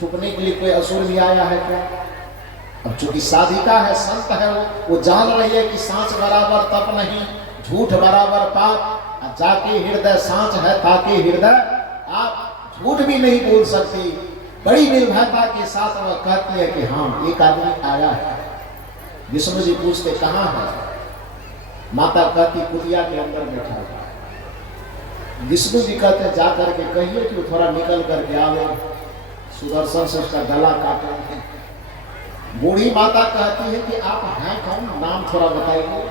छुपने के लिए कोई असुर भी आया है क्या? अब चूंकि साधिका है, संत है, वो जान रही है कि सांच बराबर तप नहीं, झूठ बराबर पाप। जाके हृदय सांच है ताके हृदय आप झूठ भी नहीं बोल सकती। बड़ी निर्भयता के साथ वह कहती है कि हाँ एक आदमी आया है। विष्णु जी पूछते कहाँ है? माता कहती कुटिया के अंदर बैठा हुआ है। विष्णु जी कहते जा करके कहिए कि वो थोड़ा निकल करके आवे, सुदर्शन से उसका गला काटे। बूढ़ी माता कहती है कि आप हैं कौन, नाम थोड़ा बताइए,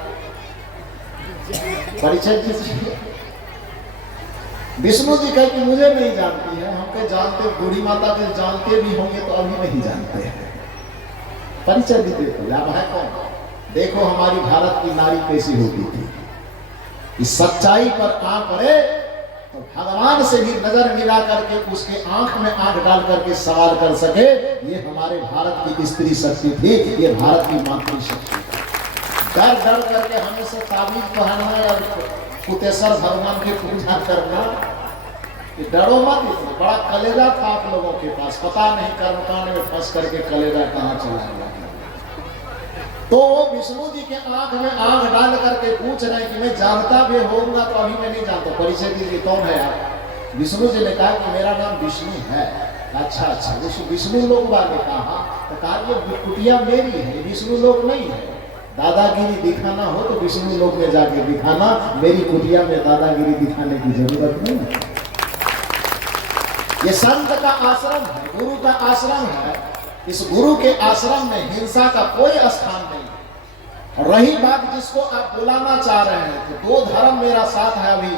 परिचय दीजिए। विष्णु जी कहे कि मुझे नहीं जानती है। हम कहे जानते, बूढ़ी माता के जानते भी होंगे तो अभी नहीं जानते हैं। परिचय भी देते, आप है कौन? देखो हमारी भारत की नारी कैसी होती थी, इस सच्चाई पर आंख पड़े तो भगवान से भी नजर मिला करके उसके आंख में आंख डाल करके सवाल कर सके। ये हमारे भारत की स्त्री शक्ति थी, ये भारत की मातृ शक्ति थी। डर डर करके हमेशा ताबीज पहनना और कुतेश्वर भगवान की पूजा करना, ये डरो मत। बड़ा कलेजा था आप लोगों के पास, पता नहीं कर्मकांड में फंस करके कलेजा कहाँ चला गया। तो वो विष्णु जी के आंख में आंख डाल करके पूछ रहे हैं कि मैं जानता भी होऊंगा तो अभी मैं नहीं जानता, परिचय दीजिए कौन है आप? विष्णु जी ने कहा कि मेरा नाम विष्णु है। अच्छा अच्छा, विष्णु लोक वाले कहा, तो कहा ये कुटिया मेरी है, विष्णु लोक नहीं है। दादागिरी दिखाना हो तो विष्णु लोक में जाके दिखाना, मेरी कुटिया में दादागिरी दिखाने की जरूरत नहीं है। ये संत का आश्रम है, गुरु का आश्रम है। इस गुरु के आश्रम में हिंसा का कोई स्थान नहीं। और रही बात जिसको आप बुलाना चाह रहे हैं, तो दो धर्म मेरा साथ है अभी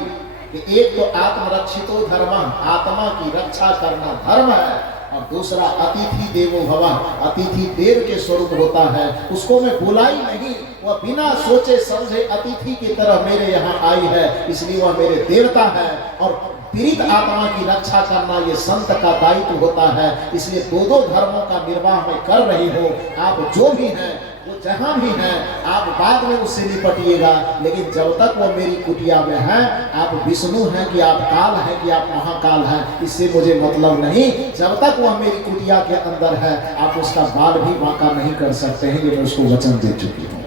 कि एक तो आत्मरक्षितो धर्म, आत्मा की रक्षा करना धर्म है, और दूसरा अतिथि देवो भवः, अतिथि देव के स्वरूप होता है। उसको मैं बुलाई नहीं, वह बिना सोचे समझे अतिथि की तरह मेरे यहाँ आई है, इसलिए वह मेरे देवता है। और पीड़ित आत्मा की रक्षा करना ये संत का दायित्व होता है। इसलिए दो धर्मों का निर्वाह में कर रही हो। आप जो भी हैं, वो जहां भी हैं, आप बाद में उससे निपटिएगा, लेकिन जब तक वो मेरी कुटिया में है, आप विष्णु हैं कि आप काल हैं कि आप महाकाल हैं, इससे मुझे मतलब नहीं। जब तक वह मेरी कुटिया के अंदर है, आप उसका बाल भी बांका नहीं कर सकते हैं। ये मैं उसको वचन दे चुकी हूँ।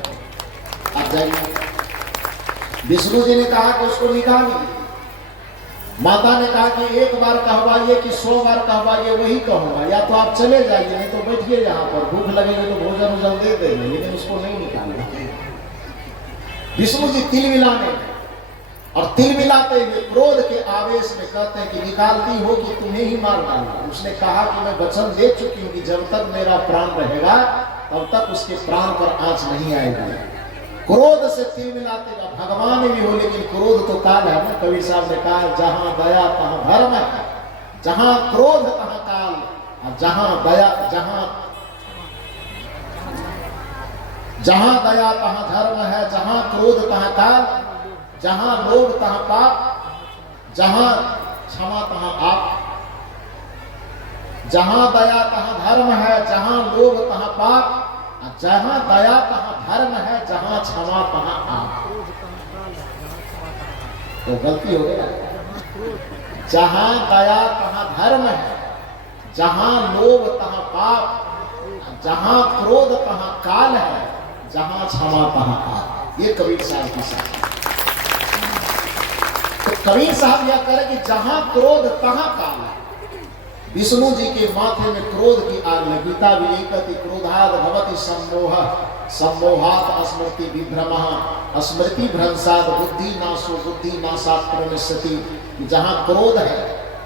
आप जाइए। विष्णु जी ने कहा कि उसको निकालिए। माता ने कहा कि एक बार कहवाइए कि 100 बार कहवाइए, वही कहूंगा, या तो आप चले जाइए, नहीं तो बैठिए यहाँ पर, भूख लगेगी तो भोजन उजन दे देंगे, लेकिन उसको नहीं निकालना। विष्णु जी तिल मिलाने, और तिल मिलाते हुए क्रोध के आवेश में कहते हैं कि निकालती हो कि तुम्हें ही मार डालना। उसने कहा कि मैं वचन दे चुकी हूँ कि जब तक मेरा प्राण रहेगा तब तक उसके प्राण पर आंच नहीं आएगी। क्रोध से तिल मिलाते हुए, भगवान भी हो लेकिन क्रोध तो काल है ना। कबीर साहब ने कहा जहां दया तहां धर्म है, जहां क्रोध तहां काल, और जहां दया तहां धर्म है, जहां क्रोध तहां काल, जहां लोभ तहां पाप, जहां क्षमा तहां आप। जहां दया तहां धर्म है, जहां लोभ तहां पाप, जहां दया तहां धर्म है, जहां क्षमा तहां आप। तो गलती हो गया। जहां दया तहां धर्म है, जहां लोभ तहां पाप, जहां क्रोध तहां काल है, जहां क्षमा तहां आप। ये कबीर साहब की शब्द। तो कबीर साहब यह कह रहे कि जहां क्रोध तहां काल है। विष्णु जी के माथे में क्रोध की आग लगी। गीता भी एकति क्रोधाद भवति सम्मोह, सम्मोहात स्मृति विभ्रमः, स्मृति भ्रंशाद बुद्धि नाशो, बुद्धि नाशात् प्रणश्यति। जहाँ क्रोध है,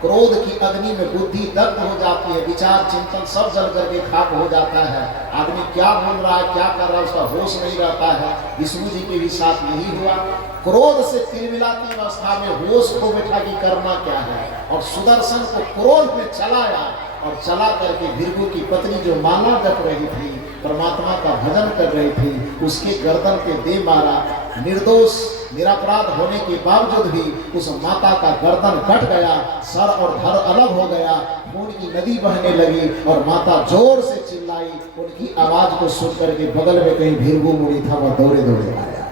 क्रोध की अग्नि में बुद्धि दग्ध हो जाती है, विचार चिंतन सब जल करके खाक हो जाता है। आदमी क्या बोल रहा है, क्या कर रहा है, उसका होश नहीं रहता है। विष्णु जी के भी साथ यही हुआ। क्रोध से तिलमिलाती अवस्था में होश को बैठा कि करना क्या है, और सुदर्शन को क्रोध में चलाया, और चला करके भृगु की पत्नी जो माला जप रही थी, परमात्मा का भजन कर रही थी, उसके गर्दन पे दे मारा। निर्दोष निरपराध होने के बावजूद भी उस माता का गर्दन कट गया, सर और धड़ अलग हो गया, खून की नदी बहने लगी, और माता जोर से चिल्लाई। उनकी आवाज को सुन करके बगल में कहीं भृगु मुनि था, वह दौड़े दौड़े आया,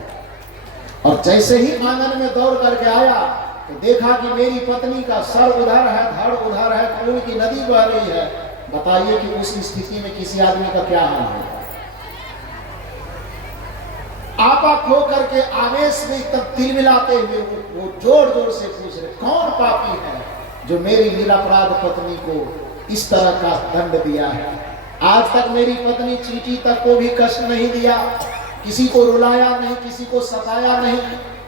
और जैसे ही आंगन में दौड़ करके आया तो देखा कि मेरी पत्नी का सर उधर है, धड़ उधर है, खून की नदी बह रही है। बताइए कि उस स्थिति में किसी आदमी का क्या हाल है। आपा खो करके आवेश में तब तिल मिलाते हुए वो जोर जोर से पूछ रहे, कौन पापी है जो मेरी निरपराध पत्नी को इस तरह का दंड दिया है। आज तक मेरी पत्नी चींटी तक को भी कष्ट नहीं दिया, किसी को रुलाया नहीं, किसी को सताया नहीं।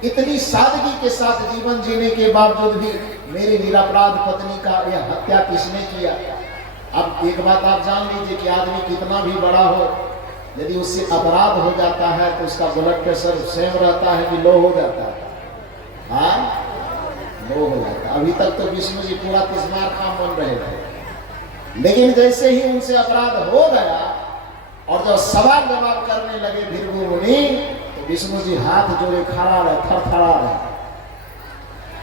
इतनी सादगी के साथ जीवन जीने के बावजूद भी मेरी निरपराध पत्नी का यह हत्या किसने किया। अब एक बात आप जान लीजिए कि आदमी कितना भी बड़ा हो, यदि उससे अपराध हो जाता है तो उसका ब्लड प्रेशर सेम रहता है कि लो हो जाता है। हाँ, लो हो जाता है। अभी तक तो विष्णु जी पूरा तिस्मार खां बन रहे थे, लेकिन जैसे ही उनसे अपराध हो गया और जब सवाल जवाब करने लगे भृगु मुनि, तो विष्णु जी हाथ जोड़े खड़ा रहे, थरथरा रहे,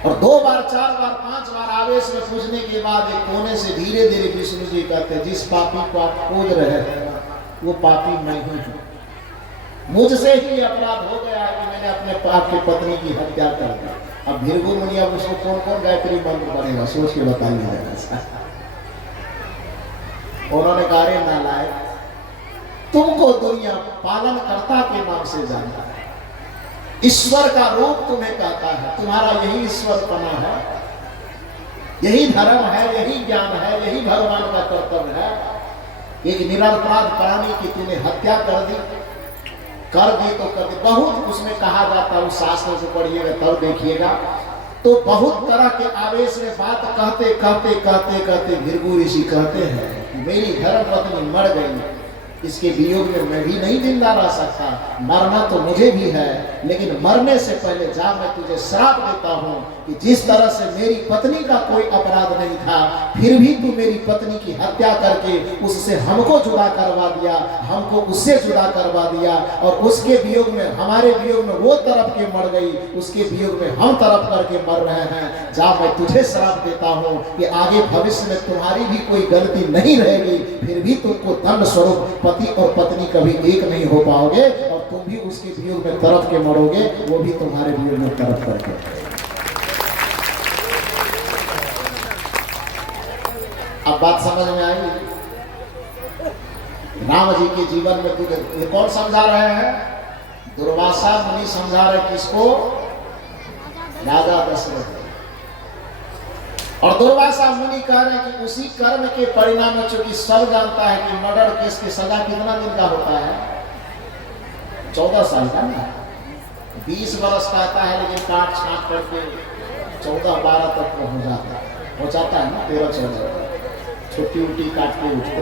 और 2 बार 4 बार 5 बार आवेश में पूछने के बाद एक कोने से धीरे धीरे विष्णु जी कहते, जिस पापी को आप खोज रहे थे वो पापी मैं ही हूं। मुझसे ही अपराध हो गया है कि मैंने अपने आपकी पत्नी की हत्या कर दी। अब भृगु मुनि अब उसको कौन कौन गायत्री मंत्र पड़ेगा, सोच के बताइए। उन्होंने कहा, रे नालायक, तुमको दुनिया पालन कर्ता के नाम से जानता है, ईश्वर का रूप तुम्हें कहता है, तुम्हारा यही ईश्वरपना है, यही धर्म है, यही ज्ञान है, यही भगवान का कर्तव्य है। एक निरपराध प्राणी की तूने हत्या कर दी तो कर दी। बहुत उसमें कहा जाता है, उस शास्त्र को पढ़िएगा तब देखिएगा, तो बहुत तरह के आवेश में बात कहते कहते कहते कहते भृगु ऋषि कहते हैं, मेरी धर्म पत्नी मर गई, इसके वियोग में मैं भी नहीं जिंदा रह सकता, मरना तो मुझे भी है, लेकिन मरने से पहले जा मैं तुझे श्राप देता हूँ कि जिस तरह से मेरी पत्नी का कोई अपराध नहीं था, फिर भी तू मेरी पत्नी की हत्या करके उससे हमको जुदा करवा दिया, हमको उससे जुदा करवा दिया, और उसके वियोग में, हमारे वियोग में वो तरफ के मर गई, उसके वियोग में हम तरफ करके मर रहे हैं। जा, मैं तुझे श्राप देता हूँ कि आगे भविष्य में तुम्हारी भी कोई गलती नहीं रहेगी, फिर भी तुमको दंड स्वरूप पति और पत्नी कभी एक नहीं हो पाओगे, और तुम भी उसके वियोग में तरफ के मरोगे, वो भी तुम्हारे वियोग में तरफ करके। अब बात समझ में आई? राम जी के जीवन में तुझे कौन समझा रहे हैं? दुर्वासा मुनि समझा रहे किसको? राजा दशरथ। और दुर्वासा मुनि कह रहे हैं कि उसी कर्म के परिणाम में, चूंकि सब जानता है कि मर्डर केस की सजा कितना दिन का होता है? 14 साल का ना, 20 वर्ष का आता है, लेकिन काट छाट करके 14-12 तक पहुंच जाता है ना, 13-14 छुट्टी उट्टी काट के उठते।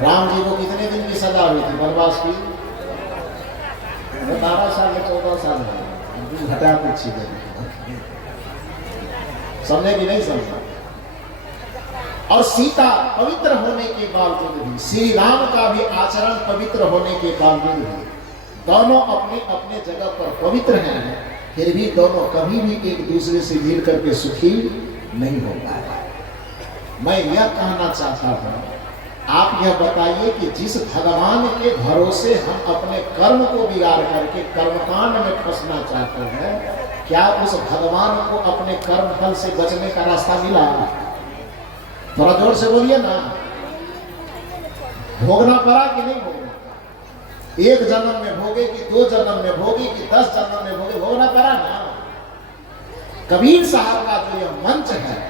राम जी को कितने दिन की सजा हुई थी वनवास की? 12 साल या 14 साल घटा कुछ समझे कि नहीं समझा? और सीता पवित्र होने के बावजूद भी, श्री राम का भी आचरण पवित्र होने के बावजूद भी, दोनों अपने अपने जगह पर पवित्र हैं, फिर भी दोनों कभी भी एक दूसरे से मिल करके सुखी नहीं हो पाए। मैं यह कहना चाहता हूं, आप यह बताइए कि जिस भगवान के भरोसे हम अपने कर्म को बिगाड़ करके कर्मकांड में फंसना चाहते हैं, क्या उस भगवान को अपने कर्म फल से बचने का रास्ता मिला? थोड़ा जोर से बोलिए ना। भोगना पड़ा कि नहीं भोगना? एक जन्म में भोगे कि 2 जन्म में भोगे कि 10 जन्म में भोगे, भोगना पड़ा ना। कबीर साहब का जो यह मंच है,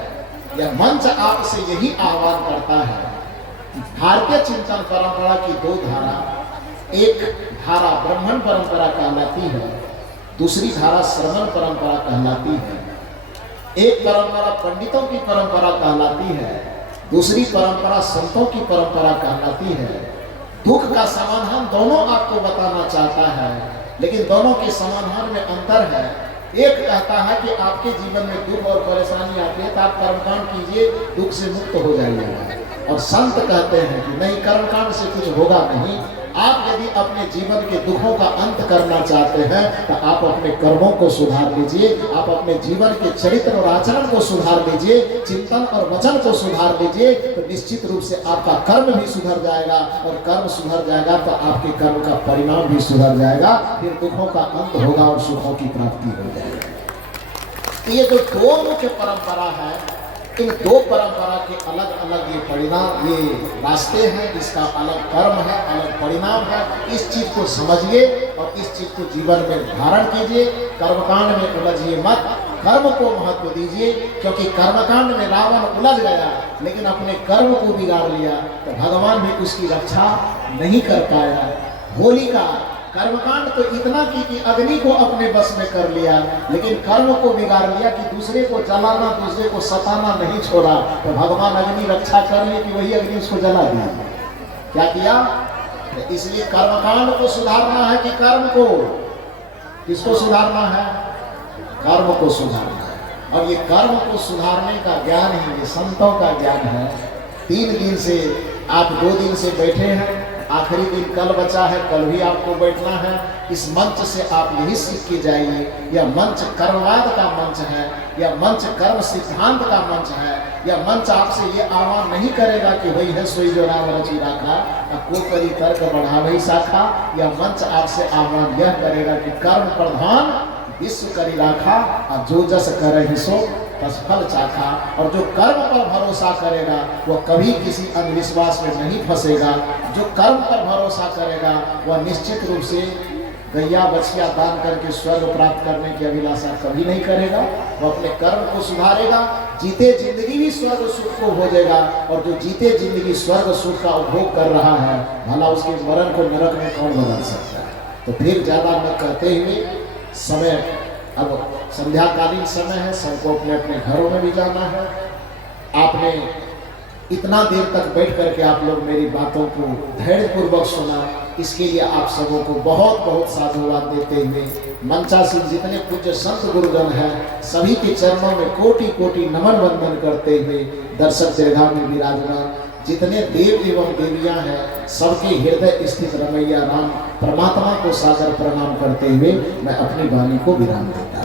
यह मंच आपसे यही आह्वान करता है। भारतीय चिंतन परंपरा की 2 धारा, एक धारा ब्राह्मण परंपरा कहलाती है, दूसरी धारा श्रमण परंपरा कहलाती है। एक परंपरा पंडितों की परंपरा कहलाती है, दूसरी परंपरा संतों की परंपरा कहलाती है। दुख का समाधान दोनों आपको बताना चाहता है, लेकिन दोनों के समाधान में अंतर है। एक कहता है कि आपके जीवन में दुख और परेशानी आती है तो आप कर्मकांड कीजिए, दुख से मुक्त हो जाइएगा। और संत कहते हैं कि नहीं, कर्मकांड से कुछ होगा नहीं। आप यदि अपने जीवन के दुखों का अंत करना चाहते हैं तो आप अपने कर्मों को सुधार लीजिए, आप अपने जीवन के चरित्र और आचरण को सुधार लीजिए, चिंतन और वचन को सुधार लीजिए, तो निश्चित रूप से आपका कर्म भी सुधर जाएगा, और कर्म सुधर जाएगा तो आपके कर्म का परिणाम भी सुधर जाएगा, फिर दुखों का अंत होगा और सुखों की प्राप्ति हो जाएगी। ये जो 2 मुख्य परंपरा है, इन 2 परंपरा के अलग अलग ये परिणाम, ये रास्ते हैं, इसका अलग कर्म है, अलग परिणाम है। इस चीज को समझिए और इस चीज को जीवन में धारण कीजिए। कर्मकांड में उलझिए मत, कर्म को महत्व दीजिए, क्योंकि कर्मकांड में रावण उलझ गया लेकिन अपने कर्म को बिगाड़ लिया तो भगवान भी उसकी रक्षा नहीं कर पाया। होलिका कर्मकांड तो इतना कि अग्नि को अपने बस में कर लिया, लेकिन कर्म को बिगाड़ लिया कि दूसरे को जलाना, दूसरे को सताना नहीं छोड़ा, तो भगवान अग्नि रक्षा कर ली कि वही अग्नि उसको जला दिया। क्या किया? तो इसलिए कर्मकांड को सुधारना है कि कर्म को? किसको सुधारना है? कर्म को सुधारना है। और ये कर्म को सुधारने का ज्ञान ही ये संतों का ज्ञान है। 3 दिन से आप 2 दिन से बैठे हैं, आखिरी दिन कल बचा है, कल भी आपको बैठना है। इस मंच से आप यही सीख के जाइए। यह मंच कर्मवाद का मंच है, यह मंच कर्म सिद्धांत का मंच है। यह मंच आपसे ये आह्वान नहीं करेगा कि वही है सोई जो राम रचि राखा, को करी तर्क बढ़ावई शाखा। यह मंच आपसे आह्वान यह करेगा कि कर्म प्रधान विश्व करी राखा, और जो जस करे सो तस फल चाखा। और जो कर्म पर भरोसा करेगा वह कभी किसी अंधविश्वास में नहीं फंसेगा। जो कर्म पर भरोसा करेगा वह निश्चित रूप से गैया बछिया दान करके स्वर्ग प्राप्त करने की अभिलाषा कभी नहीं करेगा। वो अपने कर्म को सुधारेगा, जीते जिंदगी भी स्वर्ग सुख को भोगेगा। और जो जीते जिंदगी स्वर्ग सुख का उपभोग कर रहा है, भला उसके मरण को नरक में कौन बदल सकता है? तो फिर ज्यादा न कहते हुए, समय अब संध्याकालीन समय है, सबको अपने अपने घरों में भी जाना है। आपने इतना देर तक बैठ करके आप लोग मेरी बातों को धैर्यपूर्वक सुना, इसके लिए आप सबों को बहुत बहुत साधुवाद देते हुए मंचासीन जितने पूज्य संत गुरुजन हैं सभी के चरणों में कोटि कोटि नमन वंदन करते हुए दर्शक दीर्घा में विराजमान जितने देव एवं देवियां हैं सबके हृदय स्थित रमैया राम परमात्मा को सादर प्रणाम करते हुए मैं अपनी वाणी को विराम देता हूं।